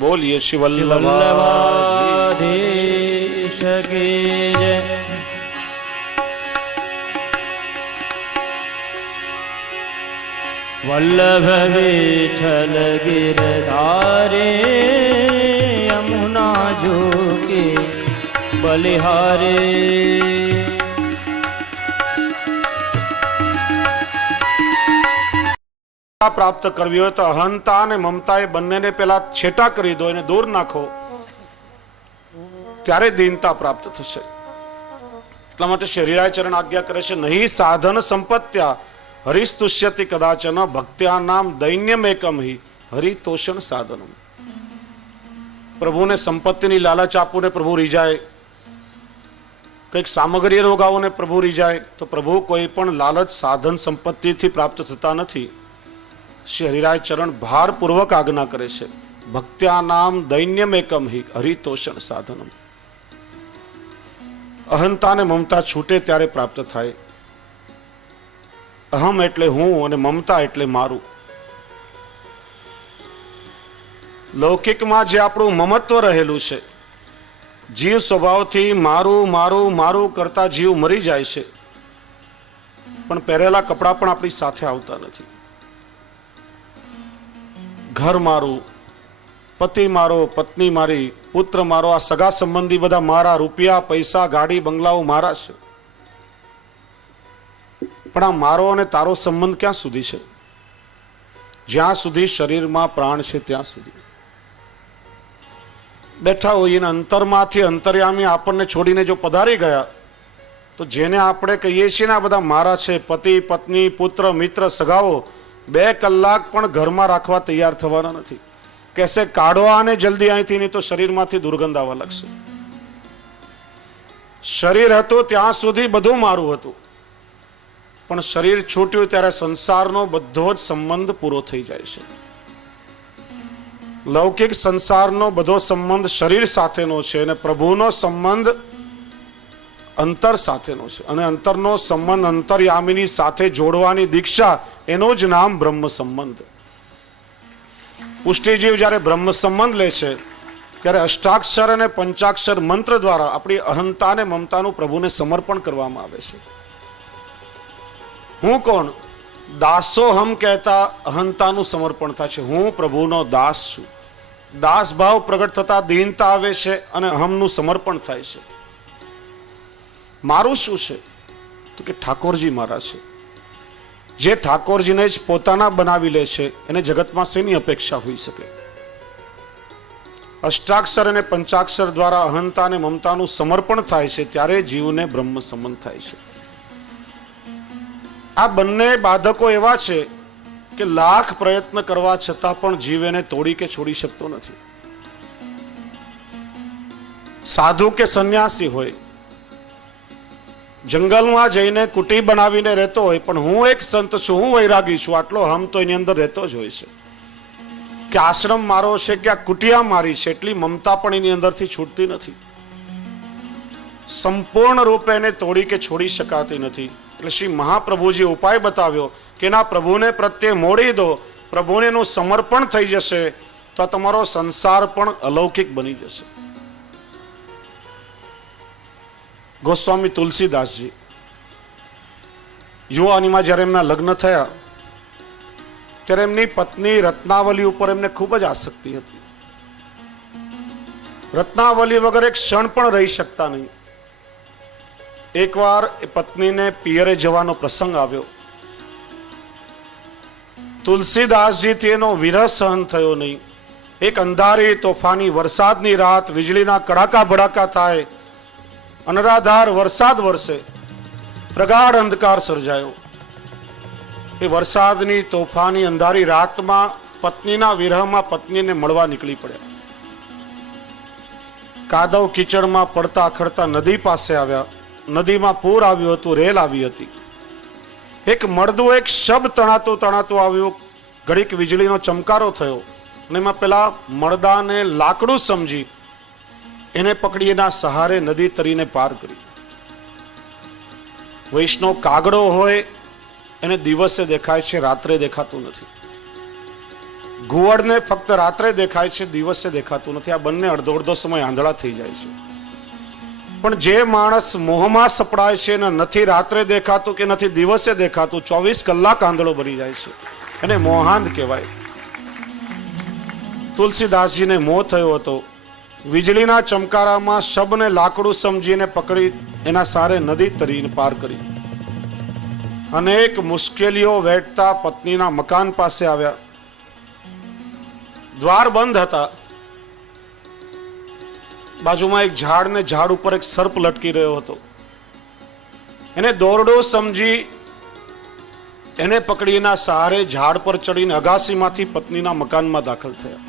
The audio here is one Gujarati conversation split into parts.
બોલીએ શ્રી વલ્લભાધીશ કી જય। વલ્લભ વિઠ્ઠલ ગિરધારે યમુના જોકે બલિહારે। પ્રાપ્ત કરવી હોય તો અહંતા અને મમતા એ બંનેને પેલા છેટા કરી દો, એને દૂર નાખો, ત્યારે દીનતા પ્રાપ્ત થશે। એટલા માટે શરીરાચરણ આજ્ઞા કરે છે, નહીં સાધન સંપત્ત્યા હરિસ્તુષ્યતિ કદાચન ભક્ત્યા નામ દૈન્યમ એકમ હિ હરિતોષણ સાધનમ। પ્રભુને સંપત્તિની લાલચ આપો ને પ્રભુ રીજાય, કંઈક સામગ્રી રોગાવો ને પ્રભુ રીજાય, તો પ્રભુ કોઈ પણ લાલચ સાધન સંપત્તિથી પ્રાપ્ત થતા નથી। શ્રી હરિરાય ચરણ ભારપૂર્વક આજ્ઞા કરે છે, ભક્ત્યા નામ દૈન્યમ એકમ હિ હરિતોષણ સાધનમ। અહંતા અને મમતા છૂટે ત્યારે પ્રાપ્ત થાય। અહમ એટલે હું અને મમતા એટલે મારું। લૌકિકમાં જે આપણું મમત્વ રહેલું છે, જીવ સ્વભાવથી મારું મારું મારું કરતા જીવ મરી જાય છે, પણ પહેરેલા કપડાં પણ આપણી સાથે આવતા નથી। ઘર મારું, પતિ મારો, પત્ની મારી, પુત્ર મારો, આ સગા સંબંધી બધા મારા, રૂપિયા પૈસા ગાડી બંગલાઓ મારા છે, પણ આ મારો અને તારો સંબંધ ક્યાં સુધી છે? જ્યાં સુધી શરીરમાં પ્રાણ છે ત્યાં સુધી। બેઠા હોઈએ ને અંતરમાંથી અંતર્યામી આપણને છોડીને જો પધારી ગયા, તો જેને આપણે કહીએ છીએ ને આ બધા મારા છે, પતિ પત્ની પુત્ર મિત્ર સગાઓ, 2 કલાક પણ ઘરમાં રાખવા તૈયાર થવાના નથી। કહેશે કાઢો આને જલ્દી અહીંથી, નહીં તો શરીરમાંથી દુર્ગંધ આવવા લાગશે। શરીર હતું ત્યાં સુધી બધું મારું હતું, પણ શરીર છૂટ્યું ત્યારે સંસારનો બધો જ સંબંધ પૂરો થઈ જાય છે। લૌકિક સંસારનો બધો સંબંધ શરીર સાથેનો છે અને પ્રભુનો સંબંધ અંતર સાથેનો છે, અને અંતરનો સંબંધ અંતર્યામીની સાથે જોડવાની દીક્ષા, એનું જ નામ બ્રહ્મ સંબંધ। પુષ્ટિજીવ જ્યારે બ્રહ્મ સંબંધ લે છે ત્યારે અષ્ટાક્ષર અને પંચાક્ષર મંત્ર દ્વારા આપણી અહંતા અને મમતાનું પ્રભુને સમર્પણ કરવામાં આવે છે। હું કોણ? દાસોહમ કહેતા અહંતાનું સમર્પણ થાય છે। હું પ્રભુનો દાસ છું। દાસ ભાવ પ્રગટ થતા દીનતા આવે છે અને અહમનું સમર્પણ થાય છે। મારું શું છે? તો કે ઠાકોરજી મારા છે। જે ઠાકોરજીને જ પોતાના બનાવી લે છે, એને જગતમાં શેની અપેક્ષા હોઈ શકે? અષ્ટાક્ષર અને પંચાક્ષર દ્વારા અહંતા અને મમતાનું સમર્પણ થાય છે, ત્યારે જીવને બ્રહ્મ સંબંધ થાય છે। આ બંને બાધકો એવા છે કે લાખ પ્રયત્ન કરવા છતાં પણ જીવ એને તોડી કે છોડી શકતો નથી। સાધુ કે સંન્યાસી હોય, જંગલમાં જઈને કુટી બનાવીને રહેતો હોય, પણ હું એક સંત છું, હું વૈરાગી છું, આટલો હમ તો એની અંદર રહેતો જ હોય છે કે આશ્રમ મારો છે કે આ કુટિયા મારી છે, એટલી મમતા પણ એની અંદરથી છૂટતી નથી। સંપૂર્ણ રૂપે એને તોડી કે છોડી શકાતી નથી। એટલે શ્રી મહાપ્રભુજી ઉપાય બતાવ્યો કે ના, પ્રભુને પ્રત્યે મોડી દો, પ્રભુને એનું સમર્પણ થઈ જશે તો તમારો સંસાર પણ અલૌકિક બની જશે। ગોસ્વામી તુલસીદાસજી યુવાનીમાં જ્યારે એમના લગ્ન થયા ત્યારે એમની પત્ની રત્નાવલી ઉપર એમને ખૂબ જ આસક્તિ હતી। રત્નાવલી વગર એક ક્ષણ પણ રહી શકતા નહીં। એકવાર એ પત્નીને પિયરે જવાનો પ્રસંગ આવ્યો। તુલસીદાસજીથી એનો વિરહ સહન થયો નહીં। એક અંધારી તોફાની વરસાદની રાત, વીજળીના કડાકા ભડાકા થાય, અનરાધાર વરસાદ વરસે, પ્રગાઢ અંધકાર સર્જાયો। એ વરસાદની તોફાની અંધારી રાતમાં પત્નીના વિરહમાં પત્નીને મળવા નીકળી પડ્યા। કાદવ કીચડમાં પડતા અખડતા નદી પાસે આવ્યા। નદીમાં પૂર આવ્યું હતું, રેલ આવી હતી। એક મળદું એક શબ તણાતું તણાતું આવ્યું, ઘડીક વીજળીનો ચમકારો થયો અને એમાં પેલા મળદાને લાકડું સમજી એને પકડી એના સહારે નદી તરીને પાર કરી। વૈષ્ણવ કાગડો હોય એને દિવસે દેખાય છે, રાત્રે દેખાતું નથી। ઘુવડને ફક્ત રાત્રે દેખાય છે, દિવસે દેખાતું નથી. આ બંને અડધો અડધો સમય આંધળા થઈ જાય છે. પણ જે માણસ મોહમાં સપડાય છે ને નથી રાત્રે દેખાતું કે નથી દિવસે દેખાતું, 24 કલાક આંધળો બની જાય છે, એને મોહાંધ કહેવાય. તુલસીદાસજીને મોહ થયો હતો. વીજળીના ચમકારામાં શબને લાકડું સમજીને પકડી એના સારે નદી તરીને પાર કરી. અનેક મુશ્કેલીઓ વેઠતા પત્નીના મકાન પાસે આવ્યા. દ્વાર બંધ હતા. બાજુમાં એક ઝાડ ને ઝાડ ઉપર એક સર્પ લટકી રહ્યો હતો. એને દોરડો સમજી એને પકડીના સહારે ઝાડ પર ચડીને અગાસીમાંથી પત્નીના મકાનમાં દાખલ થયા.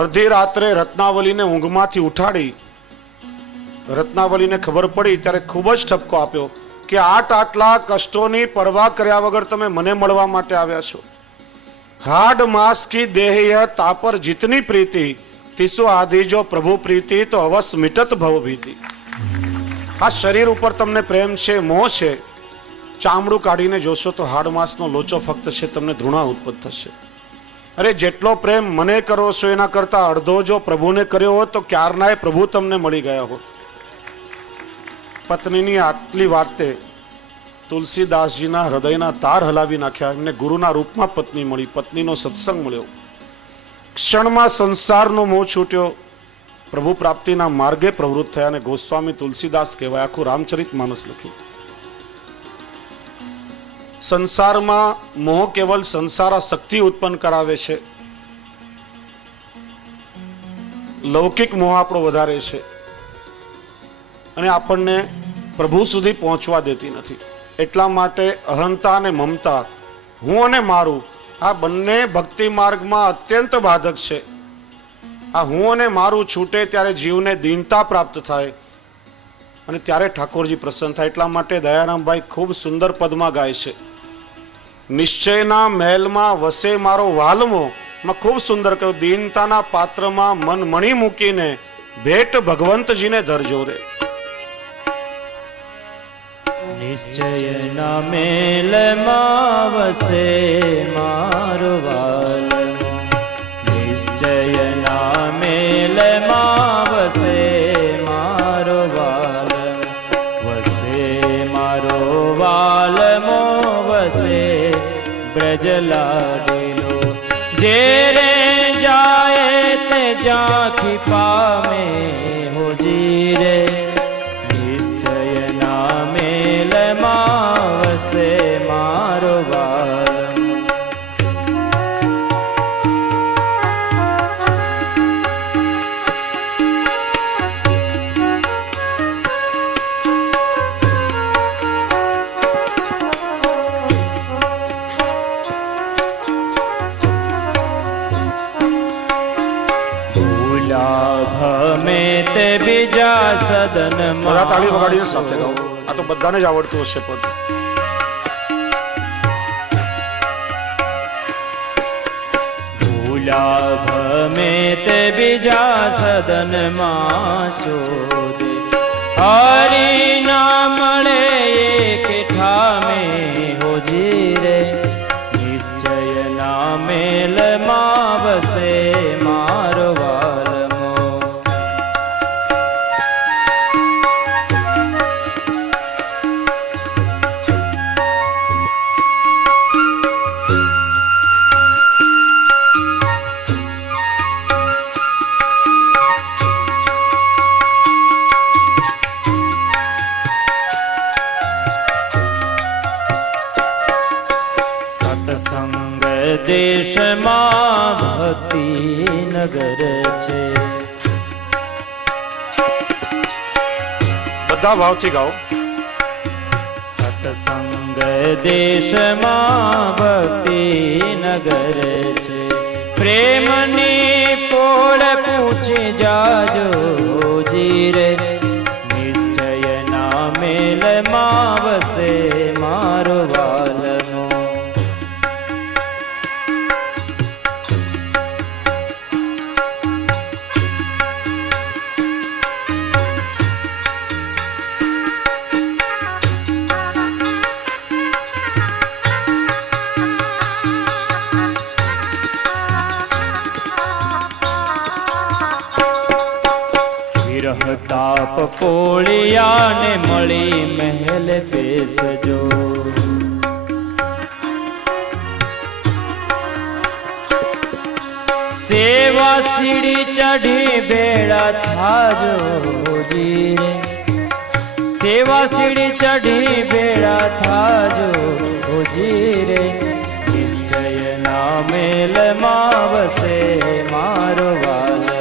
અડધી રાત્રે રત્નાવલીને ઊંઘમાંથી ઉઠાડી. રત્નાવલીને ખબર પડી ત્યારે ખૂબ જ ઠપકો આપ્યો કે આટલા કષ્ટોની પરવા કર્યા વગર તમે મને મળવા માટે આવ્યા છો. हाड मास की देह तापर जितनी प्रीति तिसो आदि जो प्रभु प्रीति तो अवश्य मिटत भव भीति. आ शरीर ઉપર તમને પ્રેમ છે, મોહ છે. ચામડું કાઢીને જોશો તો હાડ માસનો લોચો ફક્ત છે, તમને ધૃણા ઉત્પન્ન થશે. અરે જેટલો પ્રેમ મને કરો છો એના કરતા અડધો જો પ્રભુને કર્યો હોત તો ક્યારનાય પ્રભુ તમને મળી ગયા હોત. પત્નીની આટલી વાતે તુલસીદાસજીના હૃદયના તાર હલાવી નાખ્યા. એમને ગુરુના રૂપમાં પત્ની મળી, પત્નીનો સત્સંગ મળ્યો. ક્ષણમાં સંસારનો મોહ છૂટ્યો. પ્રભુ પ્રાપ્તિના માર્ગે પ્રવૃત્ત થયા અને ગોસ્વામી તુલસીદાસ કહેવાય. આખું રામચરિત માનસ લખ્યું. સંસારમાં મોહ કેવલ સંસારા શક્તિ ઉત્પન્ન કરાવે છે. લૌકિક મોહ આપણો વધારે છે અને આપણને પ્રભુ સુધી પહોંચવા દેતી નથી. એટલા માટે અહંતા અને મમતા, હું અને મારું, આ બંને ભક્તિ માર્ગમાં અત્યંત બાધક છે. આ હું અને મારું છૂટે ત્યારે જીવને દીનતા પ્રાપ્ત થાય અને ત્યારે ઠાકોરજી પ્રસન્ન થાય. એટલા માટે દયારામભાઈ ખૂબ સુંદર પદમાં ગાય છે. નિશ્ચયના મહેલમાં વસે મારો વાલમો, માં ખૂબ સુંદર કહ્યું. દીનતાના પાત્રમાં મન મણી મૂકીને ભેટ ભગવંતજીને ધરજો રે. નિશ્ચયના મેલમાં વસે મારો વાલમો, નિશ્ચયના મેલમાં વસે મારો વાલમો, વસે મારો વાલમો, વસે બ્રજ લાડેલો. જે રે જાય તે જાખી પામે હોજી રે. નિશ્ચયના મેલમાં વસે મારો વાલમો. ભમે તે બીજા સદન બધા તાળી વગાડીને સાથે ગાઓ. આ તો બધાને જ આવડતું હશે પદ. ભૂલા ભમે તે બીજા સદનમાં શોધે, હરી ના મળે એક ઠામે હોજી રે. નિશ્ચયના મેલમાં વસે મારો વાલમો. સત્સંગ દેશમાં ભક્તિ નગર છે. બધા ભાવથી ગાઓ. સત્સંગ દેશમાં ભક્તિ નગર છે. પ્રેમની પોળ પૂછી જાજો જીરે. નિશ્ચયના મેલમાં વસે મારો વાલમો. પ્રતાપ પોળિયાને મળી મહેલ બેસજો. સેવા સીડી ચઢી બેડા થાજો જીરે. સેવા સીડી ચઢી બેડા થાજો જીરે. નિશ્ચય ના મેલ માં વસે મારો વાલમો.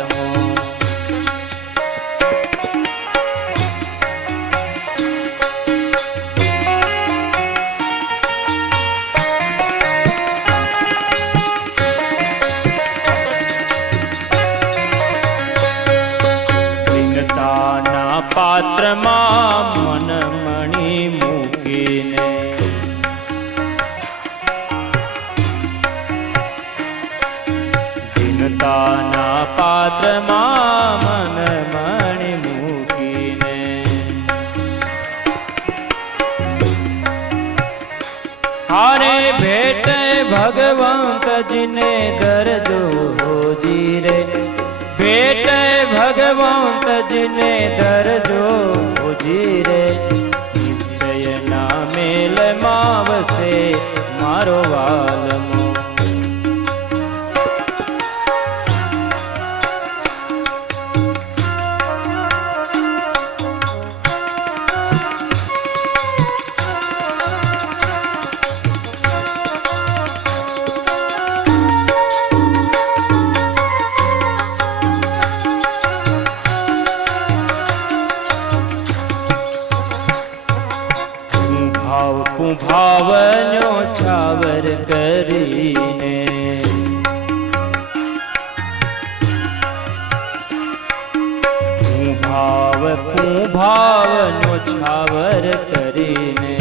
પાત્રમાં મન મણી મૂકીને દીનતાના પાત્રમાં મન મણી મૂકીને હારે ભેટ ભગવંતજીને દરજો જીરે. ભેટ ભગવંતજીને દરજો જીરે. નિશ્ચય ના મેલ માં વસે મારો વાલમો. ભાવનો છાવર કરીને ભાવનો છાવર કરીને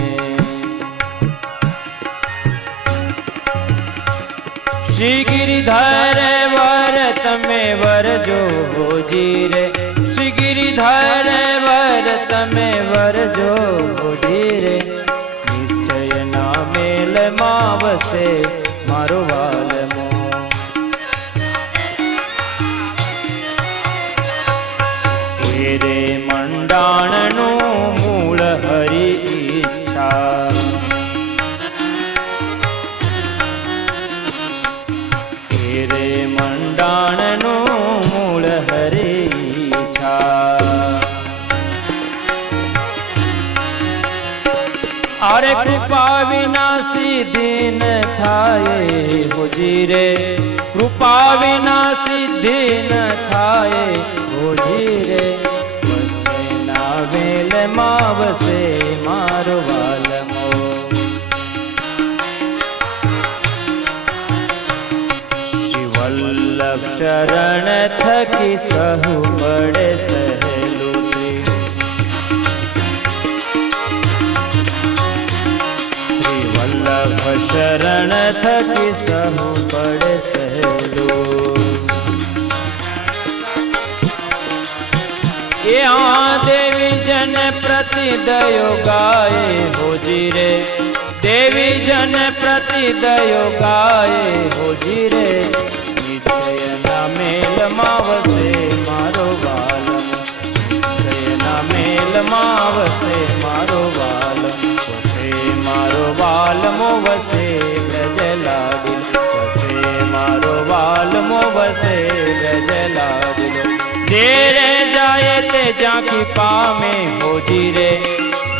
શ્રી ગિરિધર વર તમે વરજો જીરે. શ્રી ગિરિધર વર તમે વરજો જીરે. મેલ માં વસે મારો વાલમો. રે મંડાણનું મૂળ હરી ઈચ્છા. રે મંડાણનું મૂળ હરી ઈચ્છા. અરે કૃપા વિના સિદ્ધિ ન થાય હોજી રે. કૃપા વિના સિદ્ધિ ન થાય હોજી રે. વચ્ચેના વેલ માં વસે મારો વાલમો. શ્રી વલ્લભ શરણ થકી સહુ પડે સહેલું. વલ્લભ શરણ થકી સહુ પડે સહેલું. એ દેવી જન પ્રતિ દયો ગાય હોજી રે. દેવી જન પ્રતિ દયો ગાય હોજી રે. નિશ્ચય ના મેલ માં વસે મારો વાલમો. નિશ્ચય ના મેલ માં વસે મારો વાલમો. મારો વાલમો વસે વ્રજ લાગેલો. વસે મારો વાલમો વસે વ્રજ લાગેલો. જે રે જાય તે જાંકી પામે હોજી રે.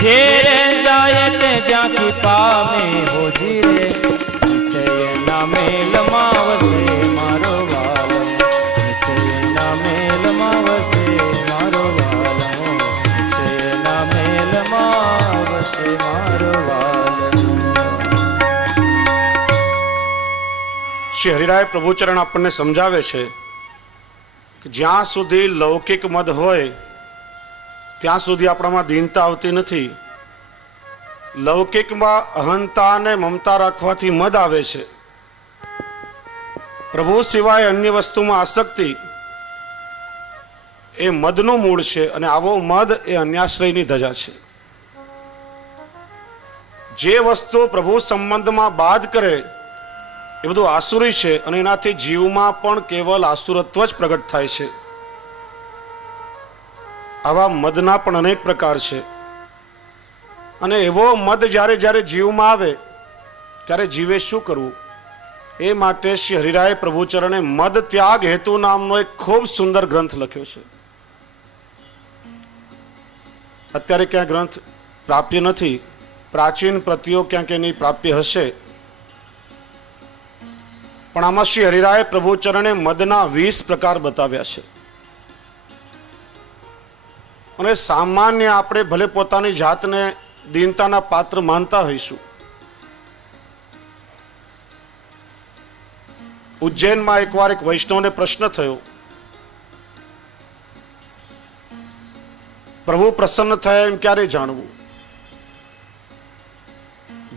જે રે જાય તે જાંકી પામે હોજી રે. નિશ્ચય ના મેલ માં વસે મારો વાલમો. નિશ્ચય ના મેલ માં વસે મારો વાલમો. નિશ્ચય ના મેલ માં વસે મારો વાલમો. શ્રી હરિરાય પ્રભુચરણ આપણને સમજાવે છે કે જ્યાં સુધી લૌકિક મદ હોય ત્યાં સુધી આપણામાં દીનતા આવતી નથી. લૌકિકમાં અહંતા અને મમતા રાખવાથી મદ આવે છે. પ્રભુ સિવાય અન્ય વસ્તુમાં આસક્તિ એ મદનું મૂળ છે. અને આવો મદ એ અન્યાશ્રયની ધજા છે. જે વસ્તુ પ્રભુ સંબંધમાં બાદ કરે એ બધું આસુરી છે. અને એનાથી જીવમાં પણ કેવલ આસુરત્વ જ પ્રગટ થાય છે. આવા મદના પણ અનેક પ્રકાર છે, અને એવો મદ જ્યારે જ્યારે જીવમાં આવે ત્યારે જીવે શું કરવું, એ માટે શ્રી હરિરાય પ્રભુચરણે મદ ત્યાગ હેતુ નામનો એક ખૂબ સુંદર ગ્રંથ લખ્યો છે. અત્યારે ક્યાં ગ્રંથ પ્રાપ્ય નથી, પ્રાચીન પ્રતિઓ ક્યાંક એની પ્રાપ્ય હશે, પણ આમાં શ્રી હરિરાય પ્રભુચરણે મદના 20 પ્રકાર બતાવ્યા છે. અને સામાન્ય આપણે ભલે પોતાની જાતને દીનતાના પાત્ર માનતા હોઈશું, ઉજ્જૈનમાં એકવાર એક વૈષ્ણવને પ્રશ્ન થયો, પ્રભુ પ્રસન્ન થયા એમ ક્યારે જાણવું?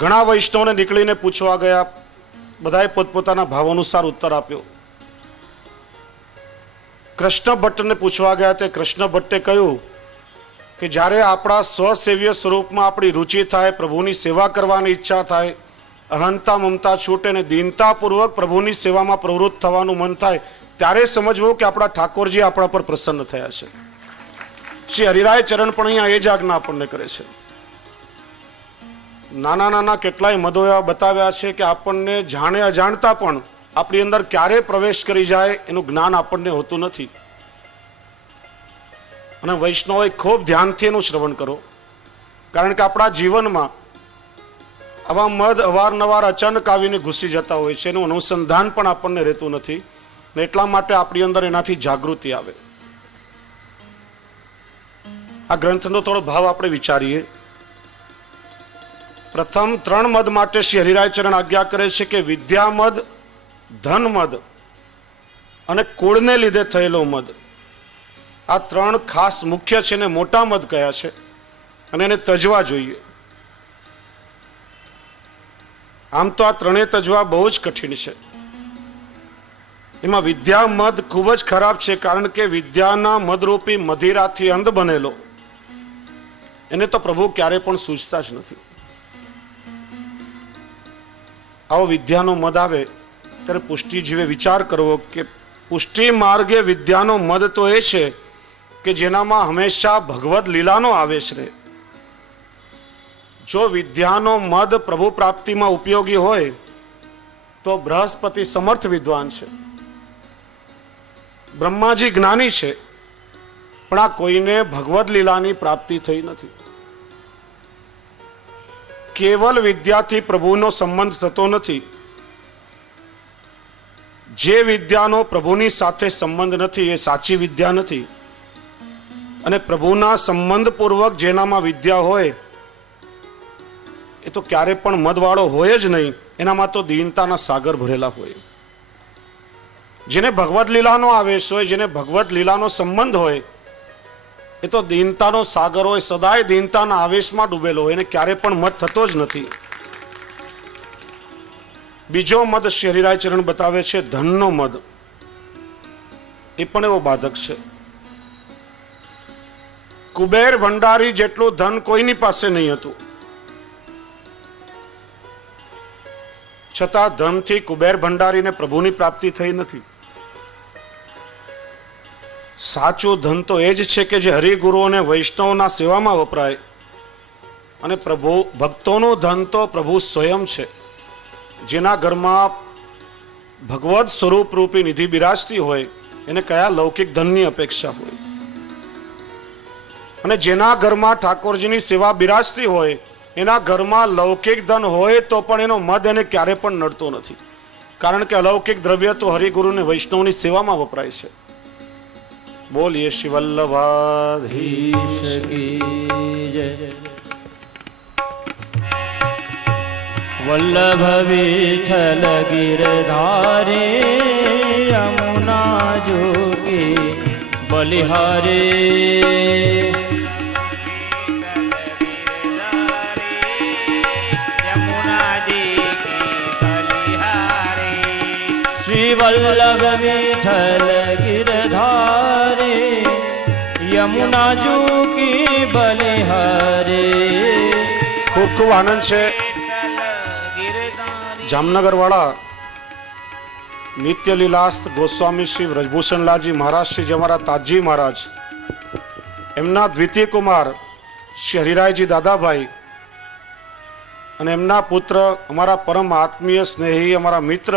ઘણા વૈષ્ણવને નીકળીને પૂછવા ગયા, બધાએ પોતપોતાના ભાવ અનુસાર ઉત્તર આપ્યો. કૃષ્ણ ભટ્ટને પૂછવા ગયા, તે કૃષ્ણ ભટ્ટે કહ્યું કે જ્યારે આપણા સ્વસેવ્ય સ્વરૂપમાં આપણી રુચિ થાય, પ્રભુની સેવા કરવાની ઈચ્છા થાય, અહંતા મમતા છૂટે ને દીનતાપૂર્વક પ્રભુની સેવામાં પ્રવૃત્ત થવાનું મન થાય, ત્યારે સમજવું કે આપણા ઠાકોરજી આપણા પર પ્રસન્ન થયા છે. શ્રી હરિરાય ચરણ પણ અહીંયા એ જ આજ્ઞા આપણને કરે છે. નાના નાના કેટલાય મદો એવા બતાવ્યા છે કે આપણને જાણે અજાણતા પણ આપણી અંદર ક્યારે પ્રવેશ કરી જાય એનું જ્ઞાન આપણને હોતું નથી. અને વૈષ્ણવોએ ખૂબ ધ્યાનથી એનું શ્રવણ કરો, કારણ કે આપણા જીવનમાં આવા મદ અવારનવાર અચાનક આવીને ઘૂસી જતા હોય છે, એનું અનુસંધાન પણ આપણને રહેતું નથી, ને એટલા માટે આપણી અંદર એનાથી જાગૃતિ આવે. આ ગ્રંથનો થોડો ભાવ આપણે વિચારીએ. પ્રથમ 3 મદ માટે શ્રી હરિરાય ચરણ આજ્ઞા કરે છે કે વિદ્યા મદ, ધન મદ અને કુળને લીધે થયેલો મદ, આ 3 ખાસ મુખ્ય છે ને મોટા મદ કયા છે, અને એને તજવા જોઈએ. આમ તો આ 3 તજવા બહુ જ કઠિન છે. એમાં વિદ્યા મદ ખૂબ જ ખરાબ છે, કારણ કે વિદ્યાના મદરૂપી મધિરાથી અંધ બનેલો, એને તો પ્રભુ ક્યારે પણ સૂચતા જ નથી. આવો વિદ્યાનો મદ આવે ત્યારે પુષ્ટિજીવે વિચાર કરવો કે પુષ્ટિ માર્ગે વિદ્યાનો મદ તો એ છે કે જેનામાં હંમેશા ભગવદ લીલાનો આવેશ રહે. જો વિદ્યાનો મદ પ્રભુ પ્રાપ્તિમાં ઉપયોગી હોય તો બૃહસ્પતિ સમર્થ વિદ્વાન છે, બ્રહ્માજી જ્ઞાની છે, પણ આ કોઈને ભગવદ લીલાની પ્રાપ્તિ થઈ નથી. કેવલ વિદ્યાથી પ્રભુનો સંબંધ થતો નથી. જે વિદ્યાનો પ્રભુની સાથે સંબંધ નથી એ સાચી વિદ્યા નથી, અને પ્રભુના સંબંધપૂર્વક જેનામાં વિદ્યા હોય એ તો ક્યારે પણ મદવાળો હોય જ નહીં, એનામાં તો દીનતાના સાગર ભરેલા હોય. જેને ભગવદ લીલાનો આવેશ હોય, જેને ભગવદ લીલાનો સંબંધ હોય, એ તો દીનતાનો સાગર હોય, સદાય દીનતાના આવેશમાં ડૂબેલો હોય, એને ક્યારે પણ મદ થતો જ નથી. બીજો મદ શ્રી હરિરાય ચરણ બતાવે છે ધનનો મદ. એ પણ એવો બાધક છે. કુબેર ભંડારી જેટલું ધન કોઈની પાસે નહીં હતું, છતાં ધનથી કુબેર ભંડારીને પ્રભુની પ્રાપ્તિ થઈ નથી. સાચું ધન તો એ જ છે કે જે હરિગુરુ અને વૈષ્ણવના સેવામાં વપરાય, અને પ્રભુ ભક્તોનું ધન તો પ્રભુ સ્વયં છે. જેના ઘરમાં ભગવદ સ્વરૂપ રૂપી નિધિ બિરાજતી હોય એને કયા લૌકિક ધનની અપેક્ષા હોય, અને જેના ઘરમાં ઠાકોરજીની સેવા બિરાજતી હોય એના ઘરમાં લૌકિક ધન હોય તો પણ એનો મદ એને ક્યારે પણ નડતો નથી, કારણ કે અલૌકિક દ્રવ્ય તો હરિગુરુ અને વૈષ્ણવની સેવામાં વપરાય છે. બોલીએ શ્રી વલ્લભાધીશ કી જય. વલ્લભ વિઠ્ઠલ ગિરધારે યમુના જોગી બલિહારે. શ્રી વલ્લભ વિઠ્ઠલ ગિરધારે યમુના જોગી બલિહારે. ખૂબ ખૂબ આનંદ છે. જામનગર વાળા નિત્ય લીલાસ્ત ગોસ્વામી શ્રી વ્રજભૂષણલાલજી મહારાજ શ્રી જે અમારા તાજી મહારાજ એમના દ્વિતીય કુમાર શ્રી હરિરાયજી દાદાભાઈ અને એમના પુત્ર અમારા પરમ આત્મીય સ્નેહી અમારા મિત્ર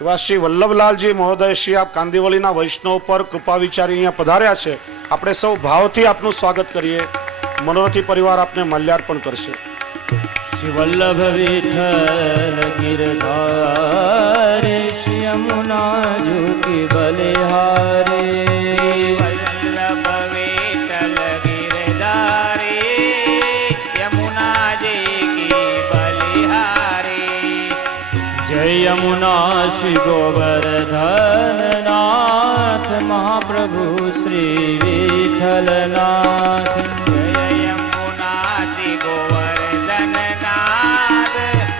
એવા શ્રી વલ્લભલાલજી મહોદય શ્રી આપ કાંદિવલીના વૈષ્ણવ પર કૃપા વિચારી અહીંયા પધાર્યા છે. આપણે સૌ ભાવથી આપનું સ્વાગત કરીએ. મનોરથી પરિવાર આપને માલ્યાર્પણ કરશે. શ્રી વલ્લભ વિઠ્ઠલ ગિરધારે શ્રી યમુના ઝુકી બલિહારે વલ્લભ વિઠ્ઠલ ગિરધારે યમુનાજી કી બલિહારે. જય યમુના શ્રી ગોવર્ધનનાથ મહાપ્રભુ શ્રી વિઠ્ઠલનાથ. જય યમુનાજી ગોવર્ધનનાથ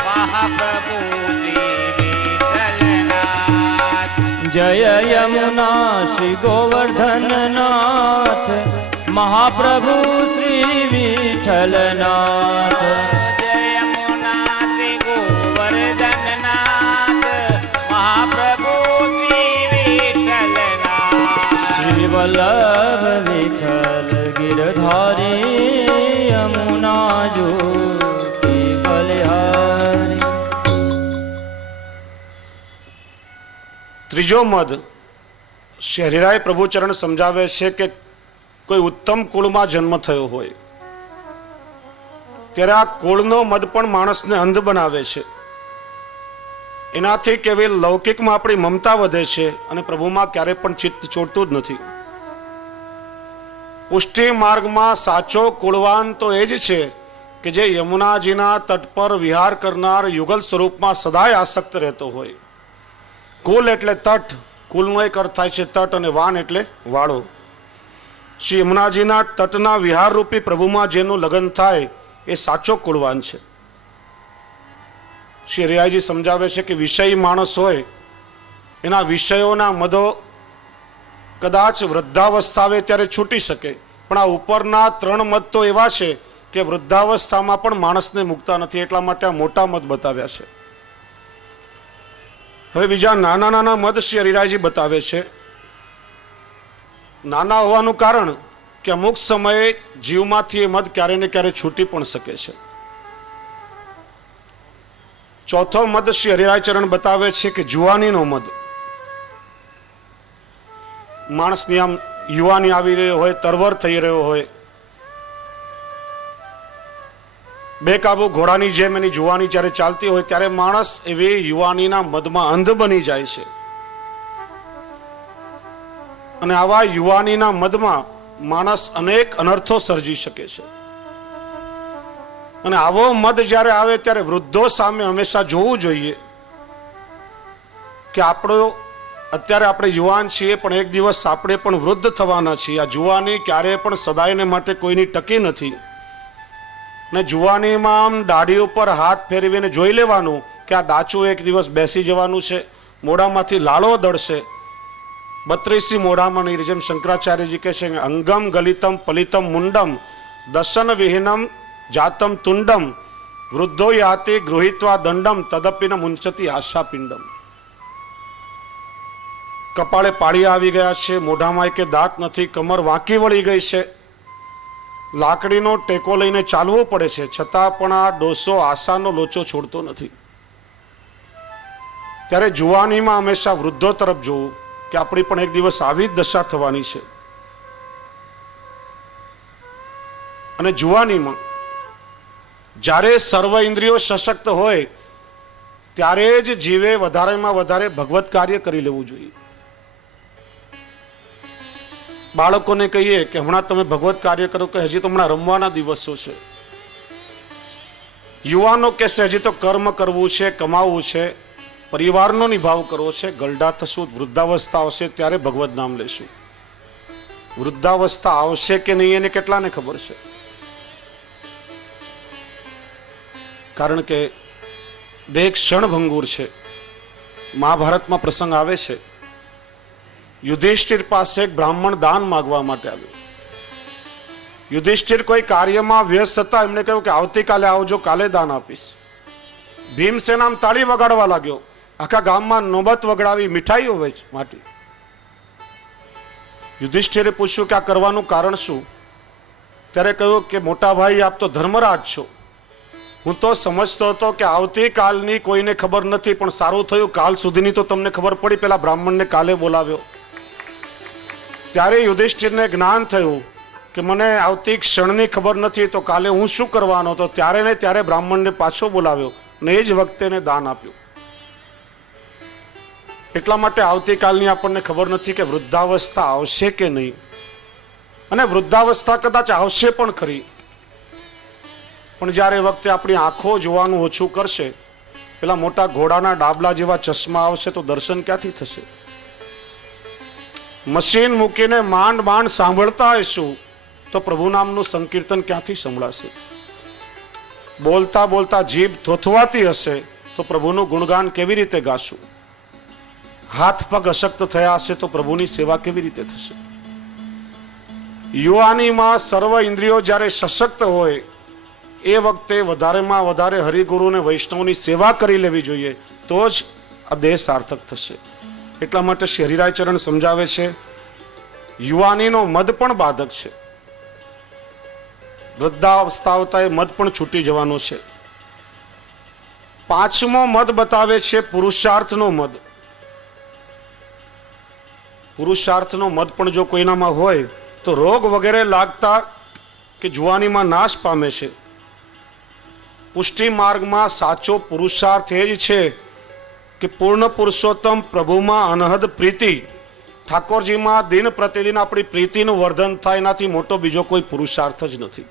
મહાપ્રભુ શ્રી વિઠ્ઠલનાથ. જય યમુના શ્રી ગોવર્ધનનાથ મહાપ્રભુ શ્રી વિઠ્ઠલનાથ. જય યમુનાજી ગોવર્ધનનાથ મહાપ્રભુ શ્રી વિઠ્ઠલનાથ. શ્રી વલ્લભ વિઠ્ઠલ ગિરધારી યમુના ઝુકી બલિહારી. ત્રીજો મદ શ્રી હરિરાય પ્રભુચરણ સમજાવે છે કે કોઈ ઉત્તમ કુળમાં જન્મ થયો હોય ત્યારે આ કુળનો મદ પણ માણસને અંધ બનાવે છે. એનાથી કેવલ લૌકિકમાં આપણી મમતા વધે છે અને પ્રભુમાં ક્યારે પણ ચિત્ત ચોટતું જ નથી. પુષ્ટિ માર્ગમાં સાચો કુળવાન તો એ જ છે કે જે યમુનાજીના તટ પર વિહાર કરનાર યુગલ સ્વરૂપમાં સદાય આસક્ત રહેતો હોય. કુલ એટલે તટ, કુલનો એક અર્થ થાય છે તટ, અને વાન એટલે વાળો. શ્રી યમુનાજીના તટના વિહાર રૂપી પ્રભુમાં જેનું લગ્ન થાય એ સાચો કુળવાન છે. શ્રી હરિરાયજી સમજાવે છે કે વિષયી માણસ હોય એના વિષયોના મદો કદાચ વૃદ્ધાવસ્થા આવે ત્યારે છૂટી શકે, પણ આ ઉપરના 3 મત તો એવા છે કે વૃદ્ધાવસ્થામાં પણ માણસને મૂકતા નથી. એટલા માટે આ મોટા મત બતાવ્યા છે. હવે બીજા નાના નાના મદ શ્રી હરિરાયજી બતાવે છે. નાના હોવાનું કારણ કે અમુક સમયે જીવમાંથી એ મદ ક્યારે ને ક્યારે છૂટી પણ શકે છે. ચોથો મદ શ્રી હરિરાય ચરણ બતાવે છે કે જુવાનીનો મદ. માણસની આમ યુવાની આવી રહ્યો હોય, તરવર થઈ રહ્યો હોય, બેકાબુ ઘોડાની જેમ એની જુવાની જ્યારે ચાલતી હોય ત્યારે માણસ એવી યુવાનીના મદમાં અંધ બની જાય છે. અને આવા યુવાનીના મદમાં માણસ અનેક અનર્થો સર્જી શકે છે. અને આવો મદ જ્યારે આવે ત્યારે વૃદ્ધો સામે હંમેશા જોવું જોઈએ કે અત્યારે આપણે યુવાન છીએ પણ એક દિવસ આપણે પણ વૃદ્ધ થવાના છીએ. આ જુવાની ક્યારેય પણ સદાયને માટે કોઈની ટકી નથી. ને જુવાનીમાં આમ દાઢી ઉપર હાથ ફેરવીને જોઈ લેવાનું કે આ ડાચું એક દિવસ બેસી જવાનું છે, મોઢામાંથી લાળો દળશે. 32 મોઢામાં નહીં, જેમ શંકરાચાર્યજી કહે છે અંગમ ગલિતમ પલિતમ મુંડમ દશન વિહીનમ જાતમ તુંડમ વૃદ્ધો યાતિ ગૃહિત્વા દંડમ તદપિન મુંચતી આશાપિંડમ. કપાળે પાળિયા આવી ગયા છે, મોઢામાં કે દાંત નથી, કમર વાંકી વળી ગઈ છે, લાકડીનો ટેકો લઈને ચાલવું પડે છે, છતાં પણ આ ડોસો આશાનો લોચો છોડતો નથી. ત્યારે જુવાનીમાં હંમેશા વૃદ્ધો તરફ જોવું કે આપણી પણ એક દિવસ આવી જ દશા થવાની છે. અને જુવાનીમાં જ્યારે સર્વ ઇન્દ્રિયો સશક્ત હોય ત્યારે જ જીવે વધારેમાં વધારે ભગવત કાર્ય કરી લેવું જોઈએ. બાળકોને કહીએ કે હમણાં તમે ભગવત કાર્ય કરો કે હજી તો હમણાં રમવાના દિવસો છે. યુવાનો કહેશે હજી તો કર્મ કરવું છે, કમાવું છે, પરિવારનો નિભાવ કરવો છે. ગરડા થશું, વૃદ્ધાવસ્થા આવશે ત્યારે ભગવત નામ લેશું. વૃદ્ધાવસ્થા આવશે કે નહીં એને કેટલાને ખબર છે? કારણ કે દેહ ક્ષણભંગુર છે. મહાભારતમાં પ્રસંગ આવે છે, યુધિષ્ઠિર પાસે એક બ્રાહ્મણ દાન માગવા માટે આવ્યો. યુધિષ્ઠિર કોઈ કાર્યમાં વ્યસ્ત હતા. એમણે કહ્યું કે આવતીકાલે આવજો, કાલે દાન આપીશ. ભીમસેન આમ તાળી વગાડવા લાગ્યો, આખા ગામમાં નોબત વગડાવી, મીઠાઈઓ વેચ માટી. યુધિષ્ઠિરે પૂછ્યું કે આ કરવાનું કારણ શું? ત્યારે કહ્યું કે મોટા ભાઈ આપ તો ધર્મરાજ છો, હું તો સમજતો હતો કે આવતીકાલની કોઈને ખબર નથી, પણ સારું થયું કાલ સુધીની તો તમને ખબર પડી, પેલા બ્રાહ્મણને કાલે બોલાવ્યો. ત્યારે યુધિષ્ઠિરને જ્ઞાન થયું કે મને આવતી ક્ષણની ખબર નથી તો કાલે હું શું કરવાનો, તો ત્યારે ને ત્યારે બ્રાહ્મણને પાછો બોલાવ્યો અને એ જ વખતે એને દાન આપ્યું. એટલા માટે આવતીકાલની આપણને ખબર નથી કે વૃદ્ધાવસ્થા આવશે કે નહીં, અને વૃદ્ધાવસ્થા કદાચ આવશે પણ ખરી, પણ જ્યારે એ વખતે આપણી આંખો જોવાનું ઓછું કરશે, પેલા મોટા ઘોડાના ડાબલા જેવા ચશ્મા આવશે તો દર્શન ક્યાંથી થશે? મશીન મૂકીને માંડ માંડ સાંભળતા હશું તો પ્રભુ નામનું સંકીર્તન ક્યાંથી સંભળાશે? બોલતા બોલતા જીભ થોથવાતી હશે તો પ્રભુનું ગુણગાન કેવી રીતે ગાશું? હાથ પગ અશક્ત થયા હશે તો પ્રભુની સેવા કેવી રીતે થશે? યુવાનીમાં સર્વ ઇન્દ્રિયો જ્યારે સશક્ત હોય એ વખતે વધારેમાં વધારે હરિગુરુ અને વૈષ્ણવની સેવા કરી લેવી જોઈએ, તો જ આ દેહ સાર્થક થશે. એટલા માટે શ્રી હરિરાય ચરણ સમજાવે છે યુવાનીનો મદ પણ બાધક છે, વૃદ્ધાવસ્થા આવતા એ મદ પણ છૂટી જવાનો છે. પાંચમો મદ બતાવે છે પુરુષાર્થનો મદ. પુરુષાર્થનો મદ પણ જો કોઈનામાં હોય તો રોગ વગેરે લાગતા કે જુવાનીમાં નાશ પામે છે. પુષ્ટિ માર્ગમાં સાચો પુરુષાર્થ એ જ છે કે પૂર્ણ પુરુષોત્તમ પ્રભુમાં અનહદ પ્રીતિ, ઠાકોરજીમાં દિન પ્રતિદિન આપણી પ્રીતિનું વર્ધન થાય, એનાથી મોટો બીજો કોઈ પુરુષાર્થ જ નથી.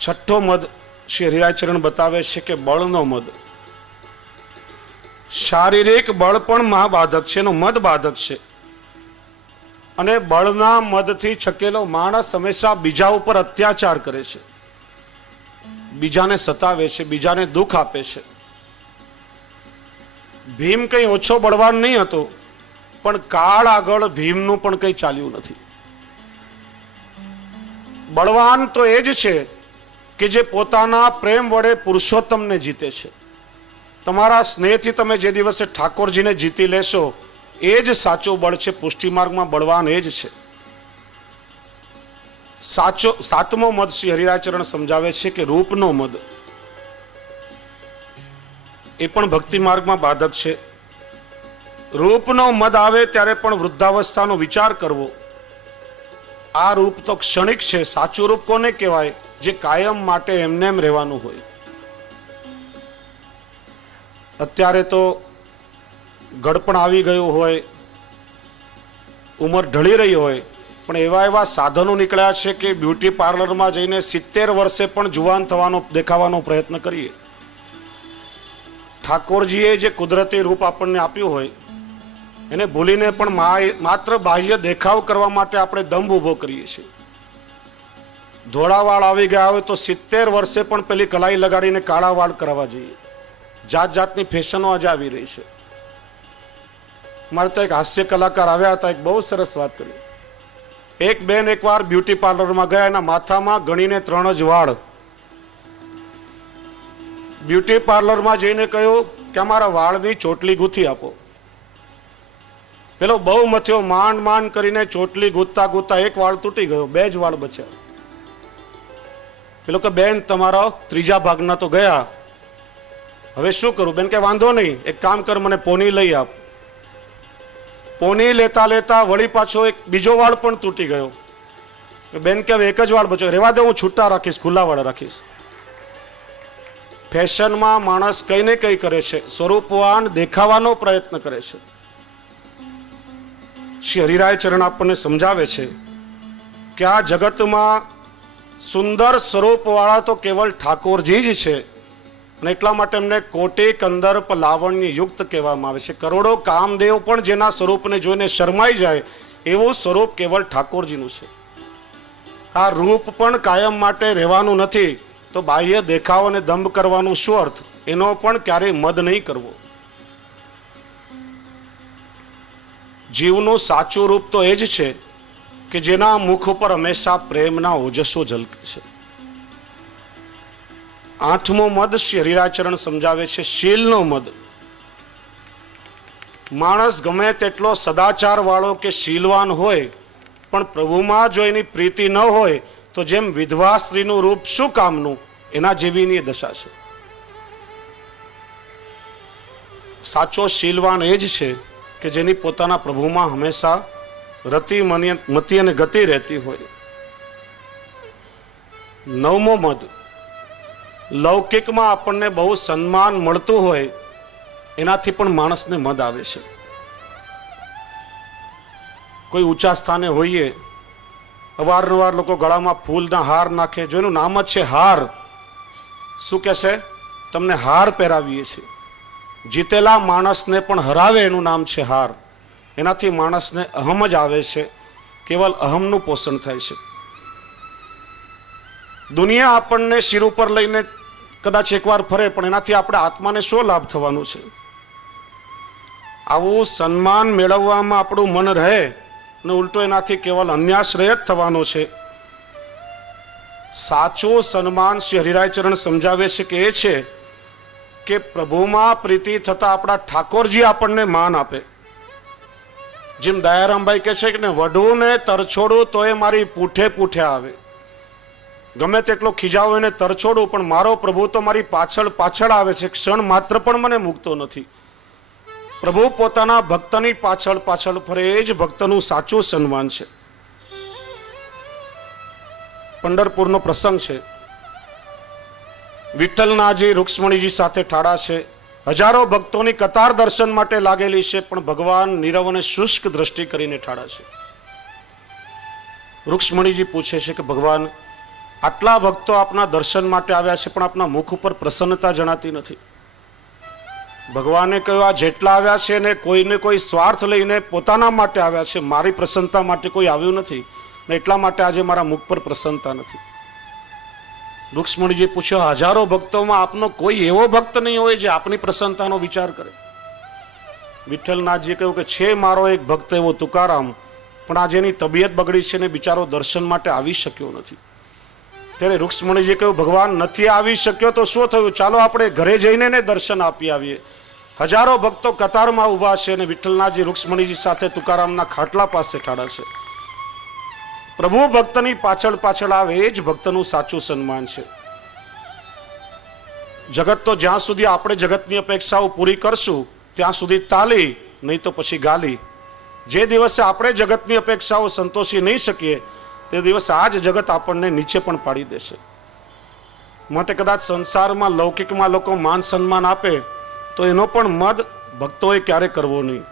છઠ્ઠો મદ શ્રી હરિરાયચરણ બતાવે છે કે બળનો મદ. શારીરિક બળ પણ મહાબાધક છે, એનો મદ બાધક છે, અને બળના મદથી છકેલો માણસ હંમેશા બીજા ઉપર અત્યાચાર કરે છે, બીજાને સતાવે છે, બીજાને દુઃખ આપે છે. ભીમ કંઈ ઓછો બળવાન નહીં હતો, પણ કાળ આગળ ભીમનું પણ કંઈ ચાલ્યું નથી. બળવાન તો એ જ છે કે જે પોતાના પ્રેમ વડે પુરુષોત્તમને જીતે છે. તમારા સ્નેહથી તમે જે દિવસે ઠાકોરજીને જીતી લેશો એ જ સાચું બળ છે. પુષ્ટિ માર્ગમાં બળવાન એ જ છે. સાતમો મદ શ્રી હરિરાયચરણ સમજાવે છે કે રૂપનો મદ. એ પણ ભક્તિ માર્ગમાં બાધક છે. રૂપનો મદ આવે ત્યારે પણ વૃદ્ધાવસ્થાનો વિચાર કરવો. આ રૂપ તો ક્ષણિક છે. સાચું રૂપ કોને કહેવાય? જે કાયમ માટે એમને એમ રહેવાનું હોય. અત્યારે તો ગળપણ આવી ગયું હોય, ઉંમર ઢળી રહી હોય, પણ એવા એવા સાધનો નીકળ્યા છે કે બ્યુટી પાર્લરમાં જઈને 70 વર્ષે પણ જુવાન થવાનો દેખાવાનો પ્રયત્ન કરીએ. ઠાકોરજીએ જે કુદરતી રૂપ આપણને આપ્યું હોય એને ભૂલીને પણ માત્ર બાહ્ય દેખાવ કરવા માટે આપણે દંભ ઊભો કરીએ છીએ. ધોળા વાળ આવી ગયા હોય તો 70 વર્ષે પણ પેલી કલાઈ લગાડીને કાળા વાળ કરાવવા જઈએ. જાત જાતની ફેશનો આજે આવી રહી છે. મારે તો એક હાસ્ય કલાકાર આવ્યા હતા, એક બહુ સરસ વાત કરી. એક બેન એકવાર બ્યુટી પાર્લરમાં ગયા, એના માથામાં ગણીને 3 જ વાળ. બ્યુટી પાર્લરમાં જઈને કહ્યું કે અમારા વાળની ચોટલી ગૂંથી આપો. પેલો બહુ મથ્યો, માંડ માંડ કરીને ચોટલી ગૂંથતા ગૂંથતા એક વાળ તૂટી ગયો, 2 જ વાળ બચ્યા. પેલો કે બેન તમારા 3જા ભાગના તો ગયા, હવે શું કરું? બેન કે વાંધો નહીં, એક કામ કર, મને પોની લઈ આપ. પોની લેતા લેતા વળી પાછો એક બીજો વાળ પણ તૂટી ગયો. બેન કે હવે એક જ વાળ બચ્યો, રહેવા દે, હું છૂટા રાખીશ, ખુલ્લા વાળ રાખીશ. ફેશનમાં માણસ કઈ ને કઈ કરે છે, સ્વરૂપવાન દેખાવાનો પ્રયત્ન કરે છે. શ્રી હરિરાય ચરણ આપણને સમજાવે છે કે આ જગતમાં સુંદર સ્વરૂપવાળા તો કેવલ ઠાકોરજી જ છે, અને એટલા માટે એમને કોટી કંદર્પ લાવણ્ય યુક્ત કહેવામાં આવે છે. કરોડો કામદેવ પણ જેના સ્વરૂપને જોઈને શરમાઈ જાય એવું સ્વરૂપ કેવલ ઠાકોરજીનું છે. આ રૂપ પણ કાયમ માટે રહેવાનું નથી, તો બાહ્ય દેખાવ અને દંભ કરવાનું શું અર્થ? એનો પણ ક્યારેય મદ નહીં કરવો. જીવનું સાચું રૂપ તો એ જ છે કે જેના મુખ ઉપર હંમેશા પ્રેમના ઓજસ્સો ઝલકે છે. 8મો મદ શ્રી હરિરાયચરણ સમજાવે છે શીલનો મદ. માણસ ગમે તેટલો સદાચાર વાળો કે શીલવાન હોય પણ પ્રભુમાં જો એની પ્રીતિ ન હોય તો જેમ વિધવા સ્ત્રીનું રૂપ શું કામનું, એના જેવીની એ દશા છે. સાચો શીલવાન એ જ છે કે જેની પોતાના પ્રભુમાં હંમેશા રતિ મતિ અને ગતિ રહેતી હોય. નવમો મદ, લૌકિકમાં આપણને બહુ સન્માન મળતું હોય એનાથી પણ માણસને મદ આવે છે. કોઈ ઊંચા સ્થાને હોઈએ, અવારનવાર લોકો ગળામાં ફૂલના હાર નાખે, જો એનું નામ જ છે હાર, શું કહેશે? તમને હાર પહેરાવીએ છીએ. જીતેલા માણસને પણ હરાવે એનું નામ છે હાર. એનાથી માણસને અહમ જ આવે છે, કેવલ અહમનું પોષણ થાય છે. દુનિયા આપણને શિર ઉપર લઈને કદાચ એકવાર ફરે, પણ એનાથી આપણે આત્માને શું લાભ થવાનો છે? આવું સન્માન મેળવવામાં આપણું મન રહે અને ઉલટો એનાથી કેવલ અન્યાશ્રય જ થવાનો છે. સાચું સન્માન શ્રી હરિરાય ચરણ સમજાવે છે કે એ છે કે પ્રભુમાં પ્રીતિ થતા આપણા ઠાકોરજી આપણને માન આપે. જેમ દયારામભાઈ કહે છે કે વઢું ને તરછોડું તો એ મારી પૂઠે પૂઠે આવે. ગમે તેટલો ખીજાવો એને તરછોડું, પણ મારો પ્રભુ તો મારી પાછળ પાછળ આવે છે, ક્ષણ માત્ર પણ મને મૂકતો નથી. પ્રભુ પોતાના ભક્તની પાછળ પાછળ ફરે, એ જ ભક્તનું સાચું સન્માન છે. પંઢરપુરનો પ્રસંગ છે. વિઠ્ઠલનાથજી રૂક્ષ્મણીજી સાથે ઠાડા છે. હજારો ભક્તોની કતાર દર્શન માટે લાગેલી છે, પણ ભગવાન નીરવ અને શુષ્ક દ્રષ્ટિ કરીને ઠાડા છે. રૂક્ષ્મણીજી પૂછે છે કે ભગવાન, આટલા ભક્તો આપના દર્શન માટે આવ્યા છે, પણ આપના મુખ ઉપર પ્રસન્નતા જણાતી નથી. ભગવાને કહ્યું, આ જેટલા આવ્યા છે ને કોઈને કોઈ સ્વાર્થ લઈને પોતાના માટે આવ્યા છે, મારી પ્રસન્નતા માટે કોઈ આવ્યું નથી, ને એટલા માટે આજે મારા મુખ પર પ્રસન્નતા નથી. રૂક્ષ્મણીજી પૂછ્યો, હજારો ભક્તોમાં આપનો કોઈ એવો ભક્ત નહીં હોય જે આપની પ્રસન્નતાનો વિચાર કરે? વિઠ્ઠલનાથજીએ કહ્યું કે છે મારો એક ભક્ત એવો તુકારામ, પણ આજે એની તબિયત બગડી છે ને બિચારો દર્શન માટે આવી શક્યો નથી. ત્યારે રૂક્ષ્મણીજીએ કહ્યું, ભગવાન નથી આવી શક્યો તો શું થયું? ચાલો આપણે ઘરે જઈને ને દર્શન આપી આવીએ. હજારો ભક્તો કતારમાં ઊભા છે અને વિઠ્ઠલનાથજી રૂક્ષ્મણીજી સાથે તુકારામના ખાટલા પાસે ઠાડા છે. પ્રભુ ભક્તની પાછળ પાછળ આવે, એ જ ભક્તનું સાચું સન્માન છે. જગત તો જ્યાં સુધી આપણે જગતની અપેક્ષાઓ પૂરી કરશું ત્યાં સુધી તાલી, નહીં તો પછી ગાલી. જે દિવસે આપણે જગતની અપેક્ષાઓ સંતોષી નહીં શકીએ તે દિવસે આ જ જગત આપણને નીચે પણ પાડી દેશે. માટે કદાચ સંસારમાં લૌકિકમાં લોકો માન સન્માન આપે તો એનો પણ મદ ભક્તોએ ક્યારે કરવો નહીં.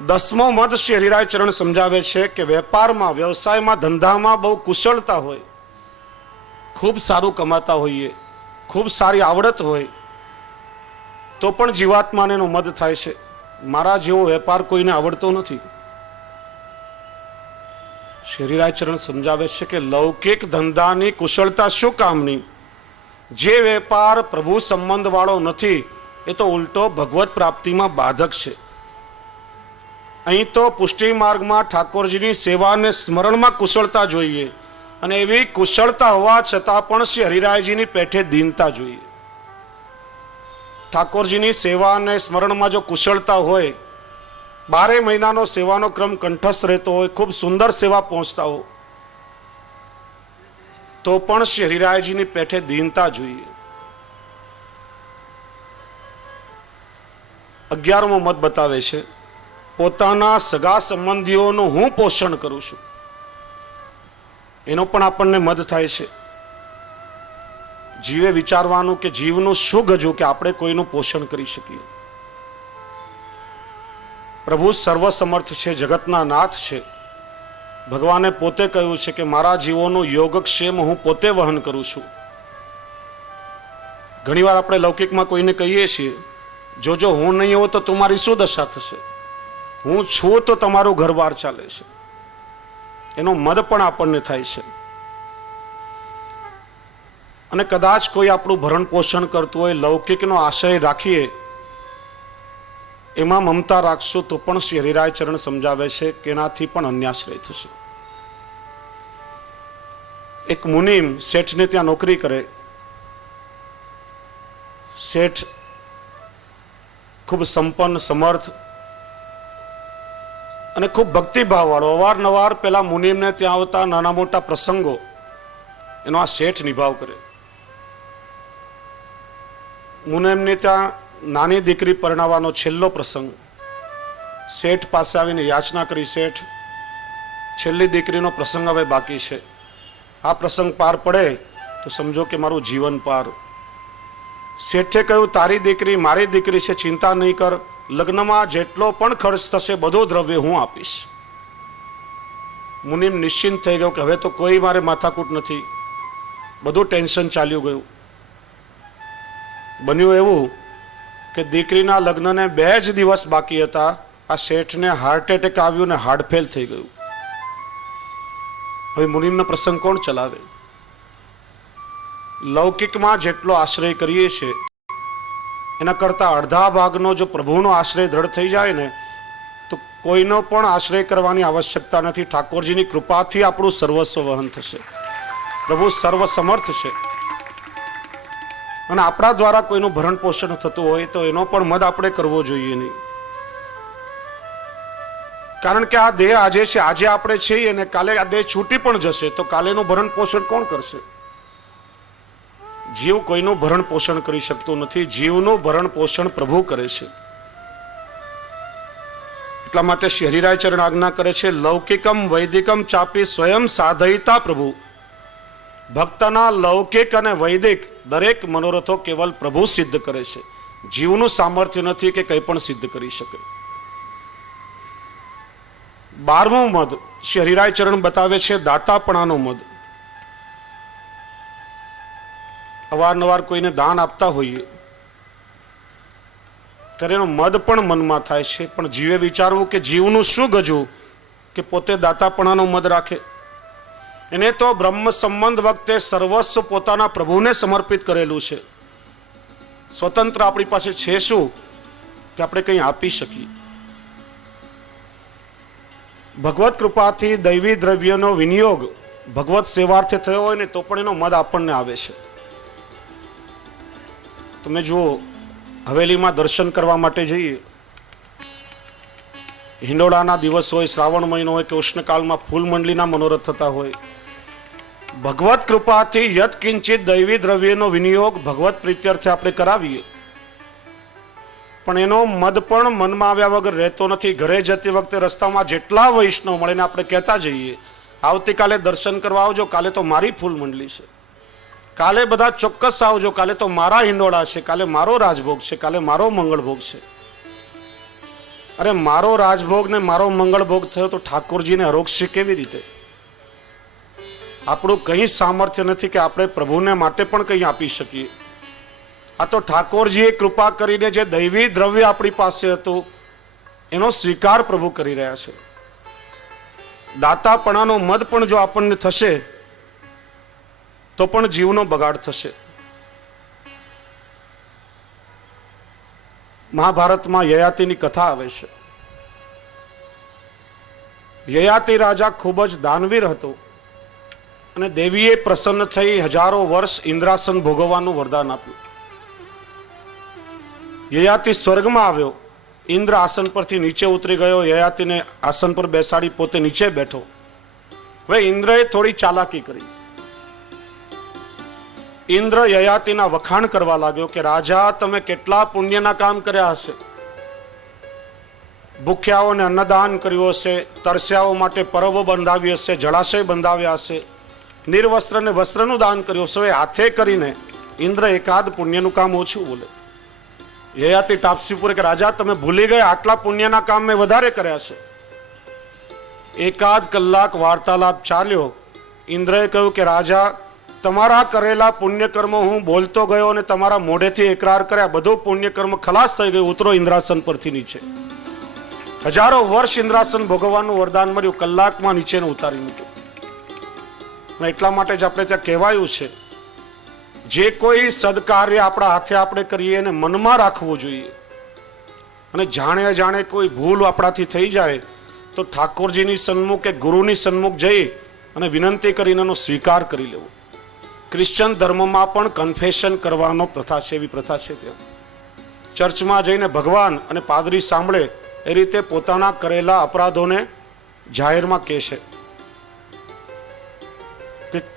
10મો મદ શ્રી હરિરાય ચરણ સમજાવે છે કે વેપારમાં, વ્યવસાયમાં, ધંધામાં બહુ કુશળતા હોય, ખૂબ સારું કમાતા હોઈએ, ખૂબ સારી આવડત હોય, તો પણ જીવાત્માને એનો મદ થાય છે, મારા જેવો વેપાર કોઈને આવડતો નથી. શ્રી હરિરાય ચરણ સમજાવે છે કે લૌકિક ધંધાની કુશળતા શું કામની? જે વેપાર પ્રભુ સંબંધ વાળો નથી એ તો ઉલટો ભગવત પ્રાપ્તિમાં બાધક છે. અહીં તો પુષ્ટિ માર્ગમાં ઠાકોરજીની સેવા અને સ્મરણમાં કુશળતા જોઈએ, અને એવી કુશળતા હોવા છતાં પણ શ્રી હરિરાયજીની પેઠે દીનતા જોઈએ. ઠાકોરજીની સેવા અને સ્મરણમાં જો કુશળતા હોય, 12 મહિનાનો સેવાનો ક્રમ કંઠસ્થ રહેતો હોય, ખૂબ સુંદર સેવા પહોંચતા હો, તો પણ શ્રી હરિરાયજીની પેઠે દીનતા જોઈએ. 11મો મત બતાવે છે, પોતાના સગા સંબંધીઓનું હું પોષણ કરું છું, એનો પણ આપણને મદ થાય છે. જીવે વિચારવાનું કે જીવનું શું ગજું કે આપણે કોઈનું પોષણ કરી શકીએ. પ્રભુ સર્વસમર્થ છે, જગતના નાથ છે. ભગવાને પોતે કહ્યું છે કે મારા જીવોનું યોગક્ષેમ હું પોતે વહન કરું છું. ઘણીવાર આપણે લૌકિકમાં કોઈને કહીએ છીએ, જો હું નહીં હોઉં તો તમારી શું દશા થશે? હું છું તો તમારું ઘરબાર ચાલે છે. એનો મદ પણ આપણને થાય છે. અને કદાચ કોઈ આપણું ભરણ પોષણ કરતું હોય, લૌકિકનો આશય રાખીએ, એમાં મમતા રાખશું તો પણ શ્રી હરિરાય ચરણ સમજાવે છે કે એનાથી પણ અન્યાશ્રય થશે. એક મુનિમ શેઠને ત્યાં નોકરી કરે. શેઠ ખૂબ સંપન્ન, સમર્થ, અને ખૂબ ભક્તિભાવવાળો. અવારનવાર પેલા મુનિમને ત્યાં આવતા નાના મોટા પ્રસંગો એનો આ શેઠ નિભાવ કરે. મુનિમને ત્યાં નાની દીકરી પરણાવવાનો છેલ્લો પ્રસંગ. શેઠ પાસે આવીને યાચના કરી, શેઠ છેલ્લી દીકરીનો પ્રસંગ હવે બાકી છે, આ પ્રસંગ પાર પડે તો સમજો કે મારું જીવન પાર. શેઠે કહ્યું, તારી દીકરી મારી દીકરી છે, ચિંતા નહીં કર, લગ્નમાં જેટલો પણ ખર્ચ થશે બધો દ્રવ્ય હું આપીશ. મુનિમ નિશ્ચિંત થઈ ગયો કે હવે તો કોઈ મારે માથાકૂટ નથી, બધું ટેન્શન ચાલ્યું ગયું. બન્યું એવું કે દીકરીના લગ્નને 2 જ દિવસ બાકી હતા, આ શેઠને હાર્ટ એટેક આવ્યું ને હાર્ટ ફેલ થઈ ગયું. હવે મુનિમનો પ્રસંગ કોણ ચલાવે? લૌકિકમાં જેટલો આશ્રય કરીએ છીએ એના કરતા અડધા ભાગનો જો પ્રભુનો આશ્રય દ્રઢ થઈ જાય ને તો કોઈનો પણ આશ્રય કરવાની આવશ્યકતા નથી. ઠાકોરજીની કૃપાથી આપણું સર્વસ્વ વહન થશે. પ્રભુ સર્વ સમર્થ છે અને આપણા દ્વારા કોઈનું ભરણ પોષણ થતું હોય તો એનો પણ મદ આપણે કરવો જોઈએ નહીં. કારણ કે આ દેહ આજે છે, આજે આપણે છીએ અને કાલે આ દેહ છૂટી પણ જશે તો કાલેનું ભરણ પોષણ કોણ કરશે? જીવ કોઈનું ભરણ પોષણ કરી શકતું નથી, જીવનું ભરણ પોષણ પ્રભુ કરે છે. એટલા માટે શ્રી હરિરાય ચરણ આજ્ઞા કરે છે, લૌકિકમ વૈદિકમ ચાપી સ્વયં સાધયિતા પ્રભુ. ભક્તના લૌકિક અને વૈદિક દરેક મનોરથો કેવલ પ્રભુ સિદ્ધ કરે છે. જીવનું સામર્થ્ય નથી કે કંઈ પણ સિદ્ધ કરી શકે. 12મું મદ શ્રી હરિરાય ચરણ બતાવે છે દાતાપણાનો મદ. અવારનવાર કોઈને દાન આપતા હોઈએ ત્યારે એનો મદ પણ મનમાં થાય છે, પણ જીવે વિચારવું કે જીવનું શું ગજવું કે પોતે દાતાપણાનો મદ રાખે. એને તો બ્રહ્મ સંબંધ વખતે સર્વસ્વ પોતાના પ્રભુને સમર્પિત કરેલું છે. સ્વતંત્ર આપણી પાસે છે શું કે આપણે કંઈ આપી શકીએ? ભગવત કૃપાથી દૈવી દ્રવ્યનો વિનિયોગ ભગવત સેવાર્થે થયો હોય ને તો પણ એનો મદ આપણને આવે છે. તમે જુઓ, હવેલીમાં દર્શન કરવા માટે જઈએ, હિંડોળાના દિવસ હોય, શ્રાવણ મહિનો હોય કે ઉષ્ણકાળમાં ફૂલ મંડલીના મનોરથ થતા હોય, ભગવત કૃપાથી યત કિંચિત દૈવી દ્રવ્યનો વિનિયોગ ભગવત પ્રીત્યર્થે આપણે કરાવીએ, પણ એનો મદ પણ મનમાં આવ્યા વગર રહેતો નથી. ઘરે જતી વખતે રસ્તામાં જેટલા વૈષ્ણવ મળે ને આપણે કહેતા જઈએ, આવતીકાલે દર્શન કરવા આવજો, કાલે તો મારી ફૂલ મંડલી છે, કાલે બધા ચોક્કસ આવજો, કાલે તો મારા હિંડોળા છે, કાલે મારો રાજભોગ છે, કાલે મારો મંગળભોગ છે. અરે મારો રાજભોગ ને મારો મંગળભોગ થયો તો ઠાકોરજીને અરોગશે કેવી રીતે? આપણું કંઈ સામર્થ્ય નથી કે આપણે પ્રભુને માટે પણ કંઈ આપી શકીએ. આ તો ઠાકોરજીએ કૃપા કરીને જે દૈવી દ્રવ્ય આપણી પાસે હતું એનો સ્વીકાર પ્રભુ કરી રહ્યા છે. દાતાપણાનો મદ પણ જો આપણને થશે તો પણ જીવનો બગાડ થશે. મહાભારતમાં યયાતિની કથા આવે છે. યયાતિ રાજા ખૂબ જ દાનવીર હતો અને દેવીએ પ્રસન્ન થઈ 1000 વર્ષ ઇન્દ્રાસન ભોગવવાનું વરદાન આપ્યું. યયાતિ સ્વર્ગમાં આવ્યો, ઇન્દ્ર આસન પરથી નીચે ઉતરી ગયો, યયાતિને આસન પર બેસાડી પોતે નીચે બેઠો. હવે ઇન્દ્રએ થોડી ચાલાકી કરી. ઇન્દ્ર યયાતિના વખાણ કરવા લાગ્યો કે રાજા, તમે કેટલા પુણ્યના કામ કર્યા હશે. ભૂખ્યાઓને અન્નદાન કર્યું હશે, તરસ્યાઓ માટે પરબો બંધાવી હશે, જળાશય બંધાવ્યા હશે, નિર્વસ્ત્રને વસ્ત્રનું દાન કર્યું હશે. હાથે કરીને ઇન્દ્ર એકાદ પુણ્યનું કામ ઓછું બોલે. યયાતિ ટાપસી પૂરે કે રાજા, તમે ભૂલી ગયા, આટલા પુણ્યના કામ મેં વધારે કર્યા છે. એકાદ કલાક વાર્તાલાપ ચાલ્યો. ઇન્દ્રએ કહ્યું કે રાજા, તમારા કરેલા પુણ્યકર્મ હું બોલતો ગયો અને તમારા મોઢેથી એકરાર કર્યા, બધું પુણ્યકર્મ ખલાસ થઈ ગયું. ઉતરો ઇન્દ્રાસન પરથી નીચે. 1000 વર્ષ ઇન્દ્રાસન ભોગવવાનું વરદાન મળ્યું, કલાકમાં નીચે ઉતારી મૂક્યું. એટલા માટે જ આપણે ત્યાં કહેવાયું છે, જે કોઈ સદકાર્ય આપણા હાથે આપણે કરીએ એને મનમાં રાખવું જોઈએ. અને જાણે અજાણે કોઈ ભૂલ આપણાથી થઈ જાય તો ઠાકોરજીની સન્મુખ કે ગુરુની સન્મુખ જઈ અને વિનંતી કરીને એનો સ્વીકાર કરી લેવો. ક્રિશ્ચન ધર્મમાં પણ કન્ફેશન કરવાનો પ્રથા છે, એવી પ્રથા છે. ત્યાં ચર્ચમાં જઈને ભગવાન અને પાદરી સાંભળે એ રીતે પોતાના કરેલા અપરાધોને જાહેરમાં કહે છે.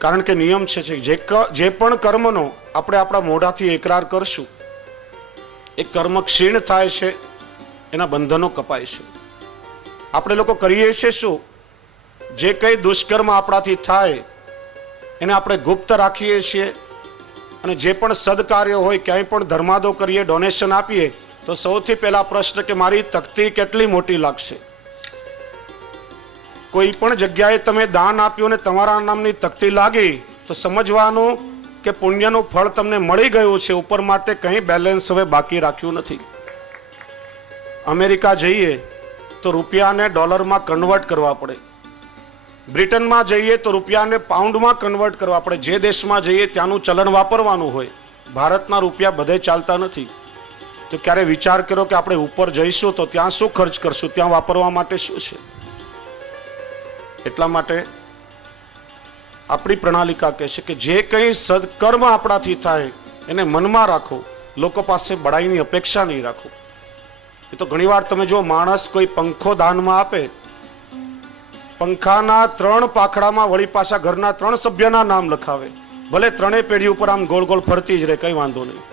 કારણ કે નિયમ છે જે પણ કર્મનો આપણે આપણા મોઢાથી એકરાર કરશું એ કર્મ ક્ષીણ થાય છે, એના બંધનો કપાય છે. આપણે લોકો કરીએ છીએ શું? જે કંઈ દુષ્કર્મ આપણાથી થાય એને આપણે ગુપ્ત રાખીએ છીએ, અને જે પણ સદકાર્ય હોય, ક્યાંય પણ ધર્માદો કરીએ, ડોનેશન આપીએ, તો સૌથી પહેલા પ્રશ્ન કે મારી તકતી કેટલી મોટી લાગશે. કોઈ પણ જગ્યાએ તમે દાન આપ્યું અને તમારા નામની તકતી લાગી તો સમજવાનું કે પુણ્યનું ફળ તમને મળી ગયું છે, ઉપર માટે કંઈ બેલેન્સ હવે બાકી રાખ્યું નથી. અમેરિકા જઈએ તો રૂપિયાને ડોલરમાં કન્વર્ટ કરવા પડે. બ્રિટનમાં જઈએ તો રૂપિયાને પાઉન્ડમાં કન્વર્ટ કરવા પડે. જે દેશમાં જઈએ ત્યાંનું ચલણ વાપરવાનું હોય. ભારતના રૂપિયા બધે ચાલતા નથી. તો ક્યારે વિચાર કર્યો કે આપણે ઉપર જઈશું તો ત્યાં શું ખર્ચ કરશું, ત્યાં વાપરવા માટે શું છે? એટલા માટે આપણી પ્રણાલિકા કહે છે કે જે કંઈ સદકર્મ આપણાથી થાય એને મનમાં રાખો, લોકો પાસે બડાઈની અપેક્ષા નહીં રાખો. એ તો ઘણીવાર તમે જો માણસ કોઈ પંખો દાનમાં આપે, પંખાના 3 પાંખડામાં વળી પાછા ઘરના 3 સભ્યના નામ લખાવે, ભલે 3 પેઢી ઉપર આમ ગોળ ગોળ ફરતી જ રહે, કઈ વાંધો નહીં,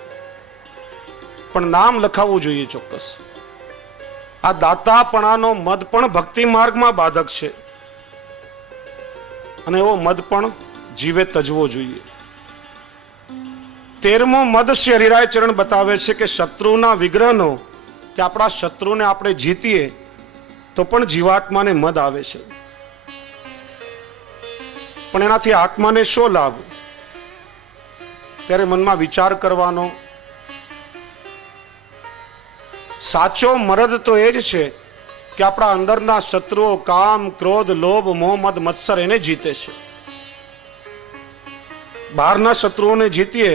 પણ નામ લખાવવું જોઈએ ચોક્કસ. આ દાતાપણાનો મદ પણ ભક્તિ માર્ગમાં બાધક છે, અને એવો મદ પણ જીવે તજવો જોઈએ. 13મો મદ શ્રી હરિરાય ચરણ બતાવે છે કે શત્રુના વિગ્રહનો, કે આપણા શત્રુને આપણે જીતીએ તો પણ જીવાત્માને મદ આવે છે, પણ એનાથી આત્માને શું લાભ? ત્યારે મનમાં વિચાર કરવાનો. સાચો મરદ તો એ જ છે કે આપણા અંદરના શત્રુઓ કામ, ક્રોધ, લોભ, મોહ, મદ, મત્સર એને જીતે છે. બહારના શત્રુઓને જીતીએ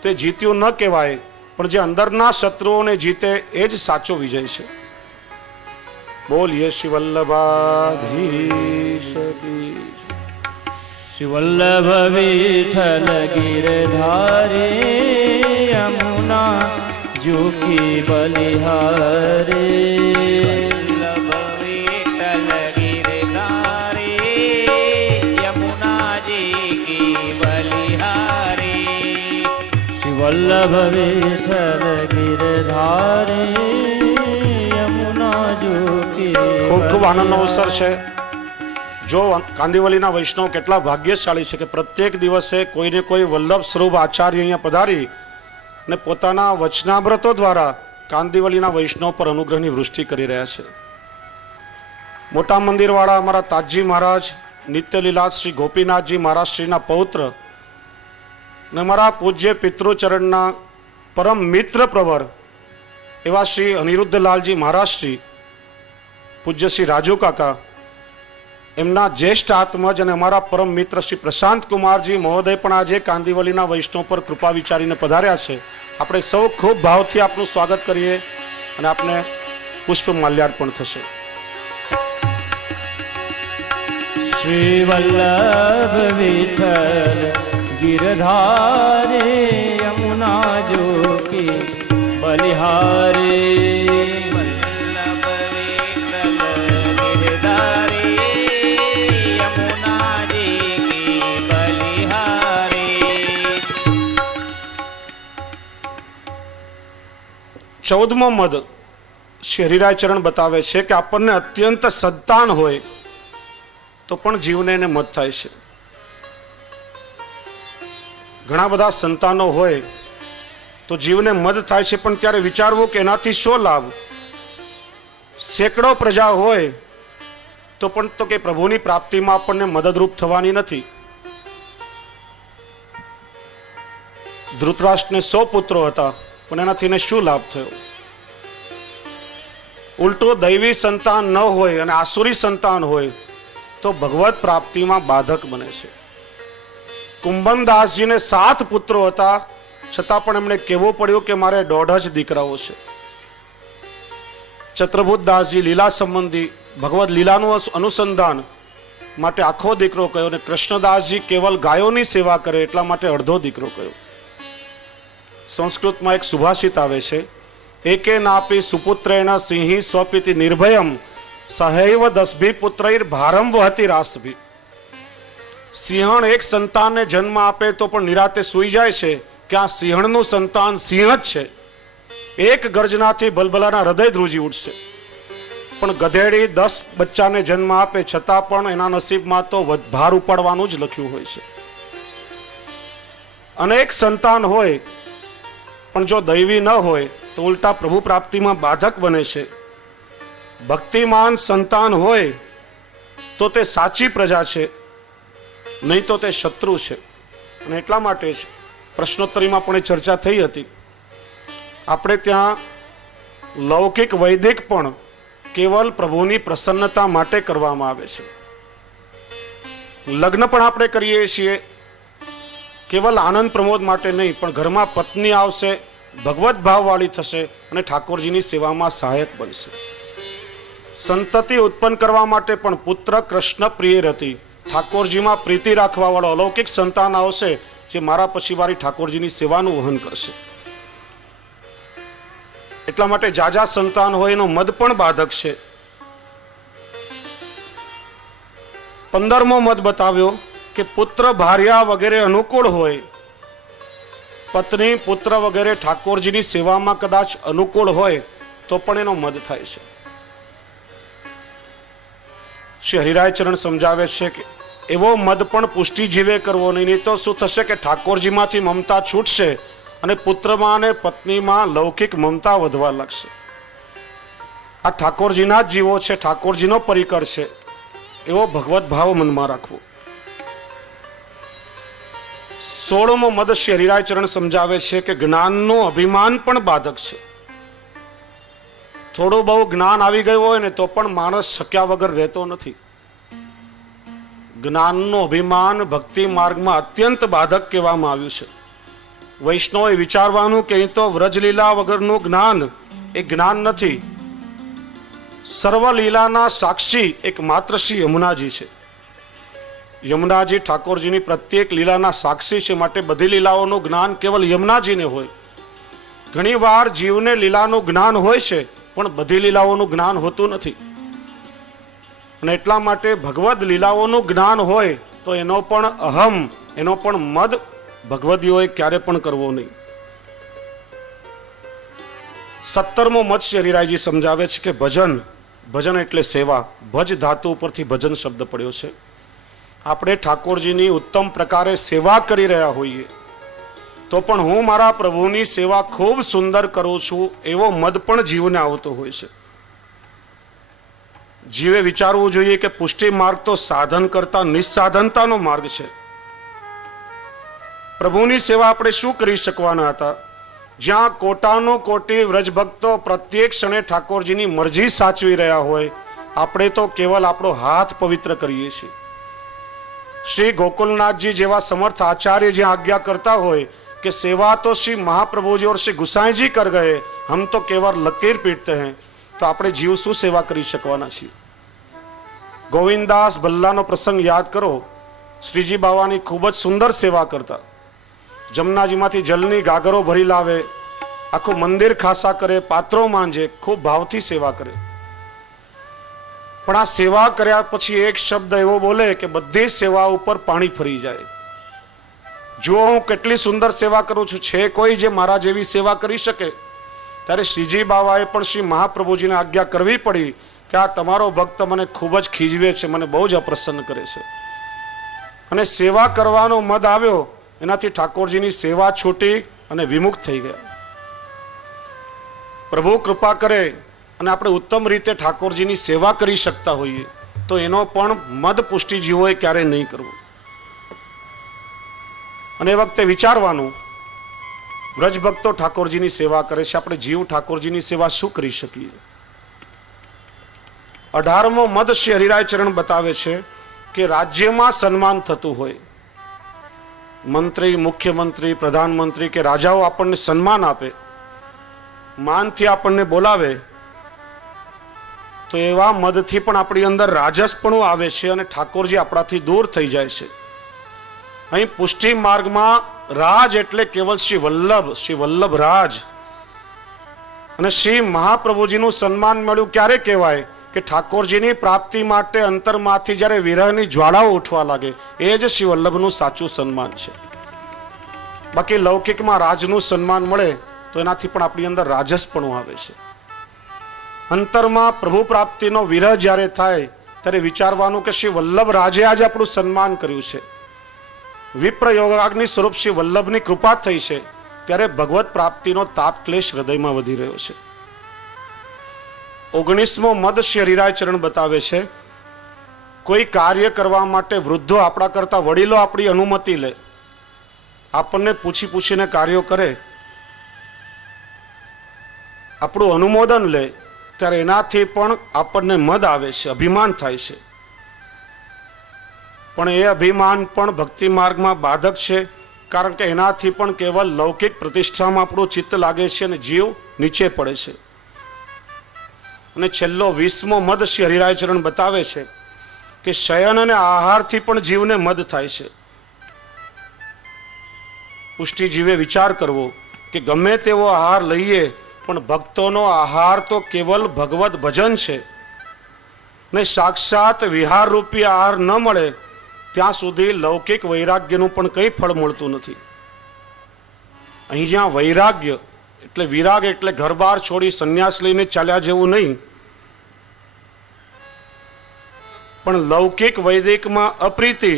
તો એ જીત્યું ન કહેવાય, પણ જે અંદરના શત્રુઓને જીતે એ જ સાચો વિજય છે. બોલીએ શ્રી વલ્લભાધીશ કી. શ્રી વલ્લભ વિઠ્ઠલ ગિરધારે યમુના જુકી બલિહારે. વલ્લભ વિઠ્ઠલ ગિરધારે યમુના જુકી. ખૂબ ખૂબ આનંદનો અવસર છે. જો કાંદિવલીના વૈષ્ણવ કેટલા ભાગ્યશાળી છે કે પ્રત્યેક દિવસે કોઈને કોઈ વલ્લભ સ્વરૂપ આચાર્ય અહીંયા પધારી અને પોતાના વચનામૃતો દ્વારા કાંદિવલીના વૈષ્ણવ પર અનુગ્રહની વૃષ્ટિ કરી રહ્યા છે. મોટા મંદિરવાળા અમારા તાજજી મહારાજ, નિત્યલીલા શ્રી ગોપીનાથજી મહારાજ શ્રીના પૌત્ર ને મારા પૂજ્ય પિતૃચરણના પરમ મિત્ર પ્રવર એવા શ્રી અનિરુદ્ધલાલજી મહારાજ શ્રી, પૂજ્ય શ્રી રાજુ કાકા, એમના જ્યેષ્ઠ આત્મજ અને અમારા પરમ મિત્ર શ્રી પ્રશાંત કુમારજી મહોદય પણ આજે કાંદિવલીના વૈષ્ણવ પર કૃપા વિચારીને પધાર્યા છે. આપણે સૌ ખૂબ ભાવથી આપનું સ્વાગત કરીએ અને આપને પુષ્પ માલ્યાર્પણ થશે. શ્રી વલ્લભ વિઠ્ઠલ ગિરધારે યમુના જોકી બલિહારે. વલ્લભ વિઠ્ઠલ ગિરધારે યમુના જી બલિહારે. 14મો મદ શ્રી હરિરાય ચરણ બતાવે છે કે આપણને અત્યંત સંતાન હોય તો પણ જીવને એને મદ થાય છે. ઘણા બધા સંતાનો હોય તો જીવને મદ થાય છે, પણ ત્યારે વિચારવું કે એનાથી શું લાભ? સેંકડો પ્રજા હોય તો પણ તો કે પ્રભુની પ્રાપ્તિમાં આપણને મદદરૂપ થવાની નથી. ધૃતરાષ્ટ્રને 100 પુત્રો હતા, પણ એનાથી એને શું લાભ થયો? ઉલટો દૈવી સંતાન ન હોય અને આસુરી સંતાન હોય તો ભગવત પ્રાપ્તિમાં બાધક બને છે. કુંભનદાસજીને 7 પુત્રો હતા, છતાં પણ એમણે કહેવું પડ્યું કે મારે 1.5 જ દીકરાઓ છે. ચત્રભૂતદાસજી લીલા સંબંધી ભગવદ લીલાનું અનુસંધાન માટે આખો દીકરો કયો, અને કૃષ્ણદાસજી કેવલ ગાયોની સેવા કરે એટલા માટે અડધો દીકરો કયો. સંસ્કૃતમાં એક સુભાષિત આવે છે એકે નાપી સુપુત્રેણ સિંહી સ્વપિતિ નિર્ભયમ સહૈવ દસભી પુત્રૈર ભારમ વહતી રાસભી. સિંહણ એક સંતાનને જન્મ આપે તો પણ નિરાતે સૂઈ જાય છે કે આ સિંહણનું સંતાન સિંહ જ છે. એક ગર્જનાથી ભલભલાના હૃદય ધ્રુજી ઉઠશે. પણ ગધેડી 10 બચ્ચાને જન્મ આપે છતાં પણ એના નસીબમાં તો ભાર ઉપાડવાનું જ લખ્યું હોય છે. અનેક સંતાન હોય પણ જો દૈવી ન હોય તો ઉલટા પ્રભુ પ્રાપ્તિમાં બાધક બને છે. ભક્તિમાન સંતાન હોય તો તે સાચી પ્રજા છે, નહીં તો તે શત્રુ છે. અને એટલા માટે જ પ્રશ્નોત્તરીમાં પણ એ ચર્ચા થઈ હતી. આપણે ત્યાં લૌકિક વૈદિક પણ કેવલ પ્રભુની પ્રસન્નતા માટે કરવામાં આવે છે. લગ્ન પણ આપણે કરીએ છીએ કેવલ આનંદ પ્રમોદ માટે નહીં, પણ ઘરમાં પત્ની આવશે, ભગવત ભાવવાળી થશે અને ઠાકોરજીની સેવામાં સહાયક બનશે. સંતતિ ઉત્પન્ન કરવા માટે પણ પુત્ર કૃષ્ણ પ્રિય રતિ, ઠાકોરજીમાં પ્રીતિ રાખવા વાળો અલૌકિક સંતાન આવશે જે મારા પછી વાળી ઠાકોરજીની સેવાનું વહન કરશે. એટલા માટે જાજા સંતાન હોય એનો મદ પણ બાધક છે. 15મો મદ બતાવ્યો કે પુત્ર ભાર્યા વગેરે અનુકૂળ હોય, પત્ની પુત્ર વગેરે ઠાકોરજીની સેવામાં કદાચ અનુકૂળ હોય તો પણ એનો મદ થાય છે. શ્રી હરિરાય ચરણ સમજાવે છે કે એવો મદ પણ પુષ્ટિ જીવે કરવો નહીં, તો શું થશે કે ઠાકોરજીમાંથી મમતા છૂટશે અને પુત્રમાં અને પત્નીમાં લૌકિક મમતા વધવા લાગશે. આ ઠાકોરજીના જ જીવો છે, ઠાકોરજીનો પરિકર છે, એવો ભગવત ભાવ મનમાં રાખવો. 16મો મદ શ્રી હરિરાય ચરણ સમજાવે છે કે જ્ઞાનનું અભિમાન પણ બાધક છે. થોડું બહુ જ્ઞાન આવી ગયું હોય ને તો પણ માણસ શક્યા વગર રહેતો નથી. જ્ઞાનનું અભિમાન ભક્તિ માર્ગમાં અત્યંત બાધક કહેવામાં આવ્યું છે. વૈષ્ણવે વિચારવાનું કે અહીં તો વ્રજલીલા વગરનું જ્ઞાન એ જ્ઞાન નથી. સર્વલીલાના સાક્ષી એક માત્ર શ્રી યમુનાજી છે. યમુનાજી ઠાકોરજીની પ્રત્યેક લીલાના સાક્ષી છે, માટે બધી લીલાઓનું જ્ઞાન કેવલ યમુનાજીને હોય. ઘણી વાર જીવને લીલાનું જ્ઞાન હોય છે પણ બધી લીલાઓનું જ્ઞાન હોતું નથી. અને એટલા માટે ભગવદ લીલાઓનું જ્ઞાન હોય તો એનો પણ અહમ, એનો પણ મદ ભગવદીઓએ ક્યારે પણ કરવો નહીં. 17મો મદ શ્રી હરિરાયજી સમજાવે છે કે ભજન, ભજન એટલે સેવા. ભજ ધાતુ ઉપરથી ભજન શબ્દ પડ્યો છે. આપણે ઠાકોરજીની ઉત્તમ પ્રકારે સેવા કરી રહ્યા હોઈએ તો પણ હું મારા પ્રભુની સેવા ખૂબ સુંદર કરું છું એવો મદ પણ જીવને આવતો હોય છે. જીવે વિચારવું જોઈએ કે પુષ્ટિ માર્ગ તો સાધન કરતા નિસ્સાધનતાનો માર્ગ છે. પ્રભુની સેવા આપણે શું કરી શકવાના હતા? જ્યાં કોટાનો કોટી વ્રજભક્તો પ્રત્યેક ક્ષણે ઠાકોરજીની મરજી સાચવી રહ્યા હોય, આપણે તો કેવલ આપણો હાથ પવિત્ર કરીએ છીએ. શ્રી ગોકુલનાથજી જેવા સમર્થ આચાર્ય જ્યાં આજ્ઞા કરતા હોય कि सेवा तो श्री महाप्रभु जी और श्री गुसाई जी कर गए, हम तो केवल लकीर पीटते हैं, तो આપણે જીવ શું સેવા કરી શકવાના છીએ? ગોવિંદાસ ભલ્લાનો પ્રસંગ યાદ કરો. શ્રીજી બાવાની ખૂબ જ સુંદર સેવા કરતા. જમનાજીમાંથી જલની ગાગરો ભરી લાવે, આખું મંદિર ખાસા કરે, પાત્રો માંજે, ખૂબ ભાવથી સેવા કરે. પણ આ સેવા કર્યા પછી એક શબ્દ એવો બોલે કે બધી સેવા ઉપર પાણી ફરી જાય. જો હું કેટલી સુંદર સેવા કરું છું, છે કોઈ જે મારા જેવી સેવા કરી શકે? ત્યારે શ્રીજી બાવાએ પણ શ્રી મહાપ્રભુજીને આજ્ઞા કરવી પડી કે આ તમારો ભક્ત મને ખૂબ જ ખીજવે છે, મને બહુ જ અપ્રસન્ન કરે છે. અને સેવા કરવાનો મદ આવ્યો, એનાથી ઠાકોરજીની સેવા છૂટી અને વિમુખ થઈ ગયા. પ્રભુ કૃપા કરે અને આપણે ઉત્તમ રીતે ઠાકોરજીની સેવા કરી શકતા હોઈએ તો એનો પણ મદ પુષ્ટિ જીવોએ ક્યારેય નહીં કરવું. અને એ વખતે વિચારવાનું, વ્રજભક્તો ઠાકોરજીની સેવા કરે છે, આપણે જીવ ઠાકોરજીની સેવા શું કરી શકીએ? 18મો મદ શ્રી હરિરાય ચરણ બતાવે છે કે રાજ્યમાં સન્માન થતું હોય, મંત્રી, મુખ્યમંત્રી, પ્રધાનમંત્રી કે રાજાઓ આપણને સન્માન આપે, માનથી આપણને બોલાવે, તો એવા મદથી પણ આપણી અંદર રાજસપણું આવે છે અને ઠાકોરજી આપણાથી દૂર થઈ જાય છે. અહીં પુષ્ટિ માર્ગમાં રાજ એટલે કેવલ શ્રી વલ્લભ રાજ. અને શ્રી મહાપ્રભુજીનું સન્માન મળ્યું ક્યારે કહેવાય કે ઠાકોરજીની પ્રાપ્તિ માટે અંતરમાંથી જ્યારે વિરહની જ્વાળાઓ ઉઠવા લાગે, એ જ શ્રી વલ્લભનું સાચું સન્માન છે. બાકી લૌકિકમાં રાજનું સન્માન મળે તો એનાથી પણ આપણી અંદર રાજસપણું આવે છે. અંતરમાં પ્રભુ પ્રાપ્તિનો વિરહ જ્યારે થાય ત્યારે વિચારવાનું કે શ્રી વલ્લભ રાજે આજે આપણું સન્માન કર્યું છે, વિપ્ર યોગાગ્નિ સ્વરૂપ શ્રી વલ્લભની કૃપા થઈ છે, ત્યારે ભગવત પ્રાપ્તિનો તાપ ક્લેશ હૃદયમાં વધી રહ્યો છે. 19મો મદ શ્રી હરિરાય ચરણ બતાવે છે, કોઈ કાર્ય કરવા માટે વૃદ્ધો આપણા કરતા વડીલો આપણી અનુમતિ લે, આપણને પૂછી પૂછીને કાર્યો કરે, આપણું અનુમોદન લે, ત્યારે એનાથી પણ આપણને મદ આવે છે, અભિમાન થાય છે. પણ એ અભિમાન પણ ભક્તિ માર્ગમાં બાધક છે, કારણ કે એનાથી પણ કેવલ લૌકિક પ્રતિષ્ઠામાં આપણું ચિત્ત લાગે છે અને જીવ નીચે પડે છે. અને છેલ્લો 20મો મદ શ્રી હરિરાય ચરણ બતાવે છે કે શયન અને આહારથી પણ જીવને મદ થાય છે. પુષ્ટિ જીવે વિચાર કરવો કે ગમે તેવો આહાર લઈએ પણ ભક્તોનો આહાર તો કેવલ ભગવત ભજન છે ને સાક્ષાત વિહાર રૂપી આહાર ન મળે ત્યાં સુધી લૌકિક વૈરાગ્યનું પણ કંઈ ફળ મળતું નથી. અહીં જ્યાં વૈરાગ્ય એટલે વિરાગ એટલે ઘર બાર છોડી સંન્યાસ લઈને ચાલ્યા જેવું નહીં, પણ લૌકિક વૈદિકમાં અપ્રીતિ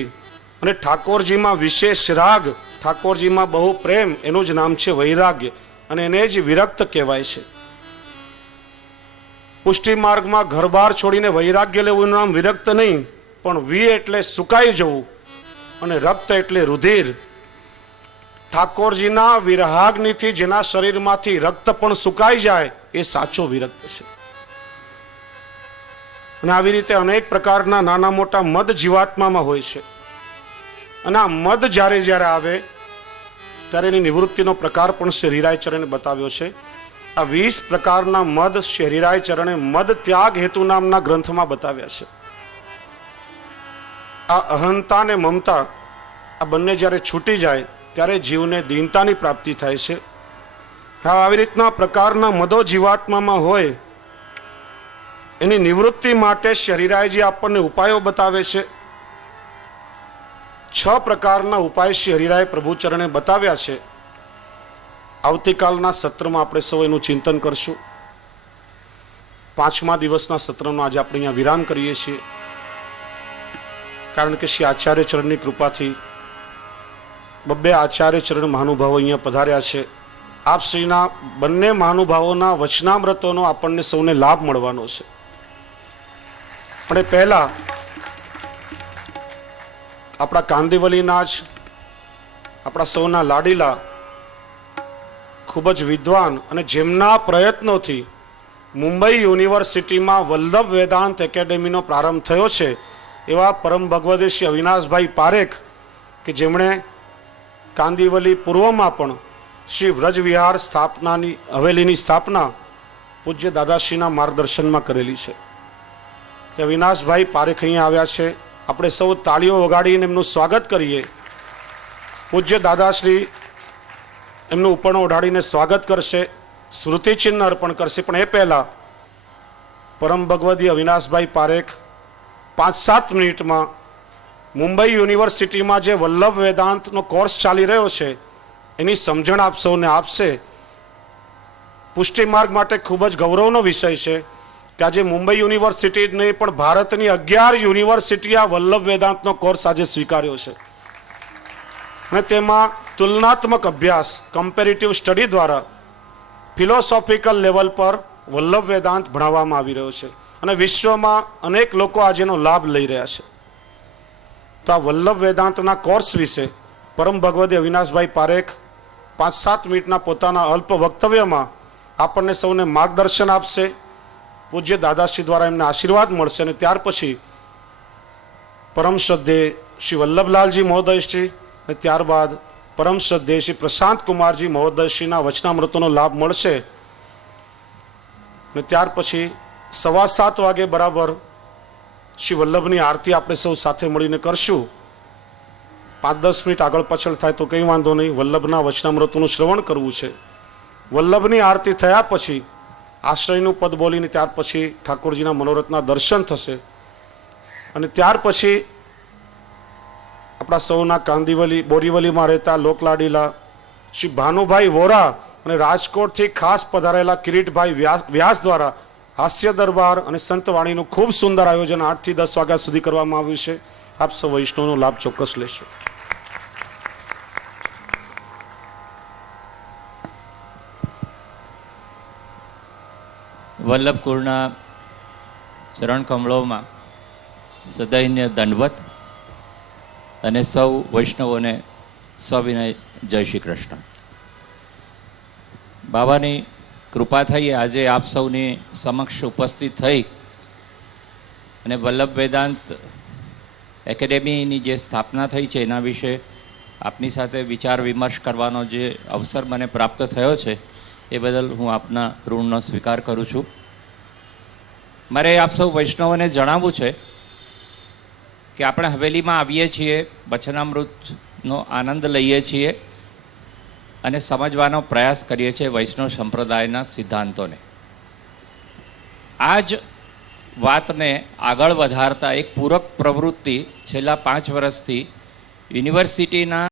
અને ઠાકોરજીમાં વિશેષ રાગ, ઠાકોરજીમાં બહુ પ્રેમ, એનું જ નામ છે વૈરાગ્ય અને એને જ વિરક્ત કહેવાય છે. પુષ્ટિ માર્ગમાં ઘર બાર છોડીને વૈરાગ્ય લેવું નામ વિરક્ત નહીં, પણ વી એટલે સુકાઈ જવું અને રક્ત એટલે રુધિર. ઠાકોરજીના વિરહાગ્નિથી જેના શરીરમાંથી રક્ત પણ સુકાઈ જાય એ સાચો વિરક્ત છે. અને આવી રીતે અનેક પ્રકારના નાના મોટા મદ જીવાત્મામાં હોય છે. અને આ મદ જ્યારે જ્યારે આવે ત્યારે એની નિવૃત્તિનો પ્રકાર પણ શ્રી હરિરાય ચરણે બતાવ્યો છે. આ 20 પ્રકારના મદ શ્રી હરિરાય ચરણે મદ ત્યાગ હેતુ નામના ગ્રંથમાં બતાવ્યા છે. આ અહંતા ને મમતા આ બંને જ્યારે છૂટી જાય ત્યારે જીવને દીનતાની પ્રાપ્તિ થાય છે. આવી રીતના પ્રકારના મદો જીવાત્મામાં હોય એની નિવૃત્તિ માટે શ્રી હરિરાયજી આપણને ઉપાયો બતાવે છે. 6 પ્રકારના ઉપાય શ્રી હરિરાય પ્રભુ ચરણે બતાવ્યા છે. આવતીકાલના સત્રમાં આપણે સૌ એનું ચિંતન કરશું. 5મા દિવસના સત્રનો આજે આપણે અહીંયા વિરામ કરીએ છીએ, કારણ કે શ્રી આચાર્ય ચરણની કૃપાથી 2 આચાર્ય ચરણ મહાનુભાવો અહીંયા પધાર્યા છે. આપ શ્રીના બંને મહાનુભાવોના વચનામૃતોનો આપણને સૌને લાભ મળવાનો છે. પણ એ પહેલા આપણા કાંદિવલીના જ આપણા સૌના લાડીલા ખૂબ જ વિદ્વાન અને જેમના પ્રયત્નોથી મુંબઈ યુનિવર્સિટીમાં વલ્લભ વેદાંત એકેડેમીનો પ્રારંભ થયો છે એવા પરમ ભગવદી શ્રી અવિનાશભાઈ પારેખ, કે જેમણે કાંદિવલી પૂર્વમાં પણ શ્રી વ્રજ વિહાર સ્થાપનાની હવેલીની સ્થાપના પૂજ્ય દાદાશ્રીના માર્ગદર્શનમાં કરેલી છે. કે અવિનાશભાઈ પારેખ અહીંયા આવ્યા છે. આપણે સૌ તાળીઓ વગાડીને એમનું સ્વાગત કરીએ. પૂજ્ય દાદાશ્રી એમનું ઉપરણું ઓઢાડીને સ્વાગત કરશે, સ્મૃતિચિહ્ન અર્પણ કરશે. પણ એ પહેલાં પરમ ભગવદી અવિનાશભાઈ પારેખ 5-7 મિનિટમાં મુંબઈ યુનિવર્સિટીમાં જે વલ્લભ વેદાંતનો કોર્સ ચાલી રહ્યો છે એની સમજણ આપ સૌને આપશે. પુષ્ટિ માર્ગ માટે ખૂબ જ ગૌરવનો વિષય છે કે આજે મુંબઈ યુનિવર્સિટી જ નહીં પણ ભારતની 11 યુનિવર્સિટી આ વલ્લભ વેદાંતનો કોર્સ આજે સ્વીકાર્યો છે. અને તેમાં તુલનાત્મક અભ્યાસ, કમ્પેરેટિવ સ્ટડી દ્વારા ફિલોસોફિકલ લેવલ પર વલ્લભ વેદાંત ભણાવવામાં આવી રહ્યો છે અને વિશ્વમાં અનેક લોકો આજેનો લાભ લઈ રહ્યા છે. તો આ વલ્લભ વેદાંતના કોર્સ વિશે પરમ ભગવદી અવિનાશભાઈ પારેખ 5-7 મિનિટના પોતાના અલ્પ વક્તવ્યમાં આપણને સૌને માર્ગદર્શન આપશે. પૂજ્ય દાદાશ્રી દ્વારા એમને આશીર્વાદ મળશે અને ત્યાર પછી પરમ શ્રદ્ધેય શ્રી વલ્લભલાલજી મહોદયશ્રી અને ત્યારબાદ પરમ શ્રદ્ધેય શ્રી પ્રશાંત કુમારજી મહોદયશ્રીના વચનામૃતોનો લાભ મળશે. અને ત્યાર પછી 7:15 વાગે બરાબર શ્રી વલ્લભની આરતી આપણે સૌ સાથે મળીને કરશું. 5-10 મિનિટ આગળ પાછળ થાય તો કંઈ વાંધો નહીં. વલ્લભના વચનામૃતોનું શ્રવણ કરવું છે. વલ્લભની આરતી થયા પછી આશ્રયનું પદ બોલીને ત્યાર પછી ઠાકોરજીના મનોરથના દર્શન થશે અને ત્યાર પછી આપણા સૌના કાંદીવલી બોરીવલીમાં રહેતા લોકલાડીલા શ્રી ભાનુભાઈ વોરા અને રાજકોટથી ખાસ પધારેલા કિરીટભાઈ વ્યાસ દ્વારા હાસ્ય દરબાર અને સંતવાણીનું ખૂબ સુંદર આયોજન 8 થી 10 વાગ્યા સુધી કરવામાં આવ્યું છે. આપ સૌ વૈષ્ણવનો લાભ ચોક્કસ લેશો. વલ્લભકુળના ચરણ કમળોમાં સદૈન્ય દંડવત અને સૌ વૈષ્ણવોને સવિનય જય શ્રી કૃષ્ણ. બાબાની કૃપા થઈ આજે આપ સૌની સમક્ષ ઉપસ્થિત થઈ અને વલ્લભ વેદાંત એકેડેમીની જે સ્થાપના થઈ છે એના વિશે આપની સાથે વિચાર વિમર્શ કરવાનો જે અવસર મને પ્રાપ્ત થયો છે એ બદલ હું આપના ઋણનો સ્વીકાર કરું છું. મારે આપ સૌ વૈષ્ણવોને જણાવવું છે કે આપણે હવેલીમાં આવીએ છીએ, વચનામૃતનો આનંદ લઈએ છીએ અને સમજવાનો પ્રયાસ કરીએ છીએ વૈષ્ણવ સંપ્રદાયના સિદ્ધાંતોને. આ જ વાતને આગળ વધારતા એક પૂરક પ્રવૃત્તિ છેલ્લા 5 વર્ષથી યુનિવર્સિટીના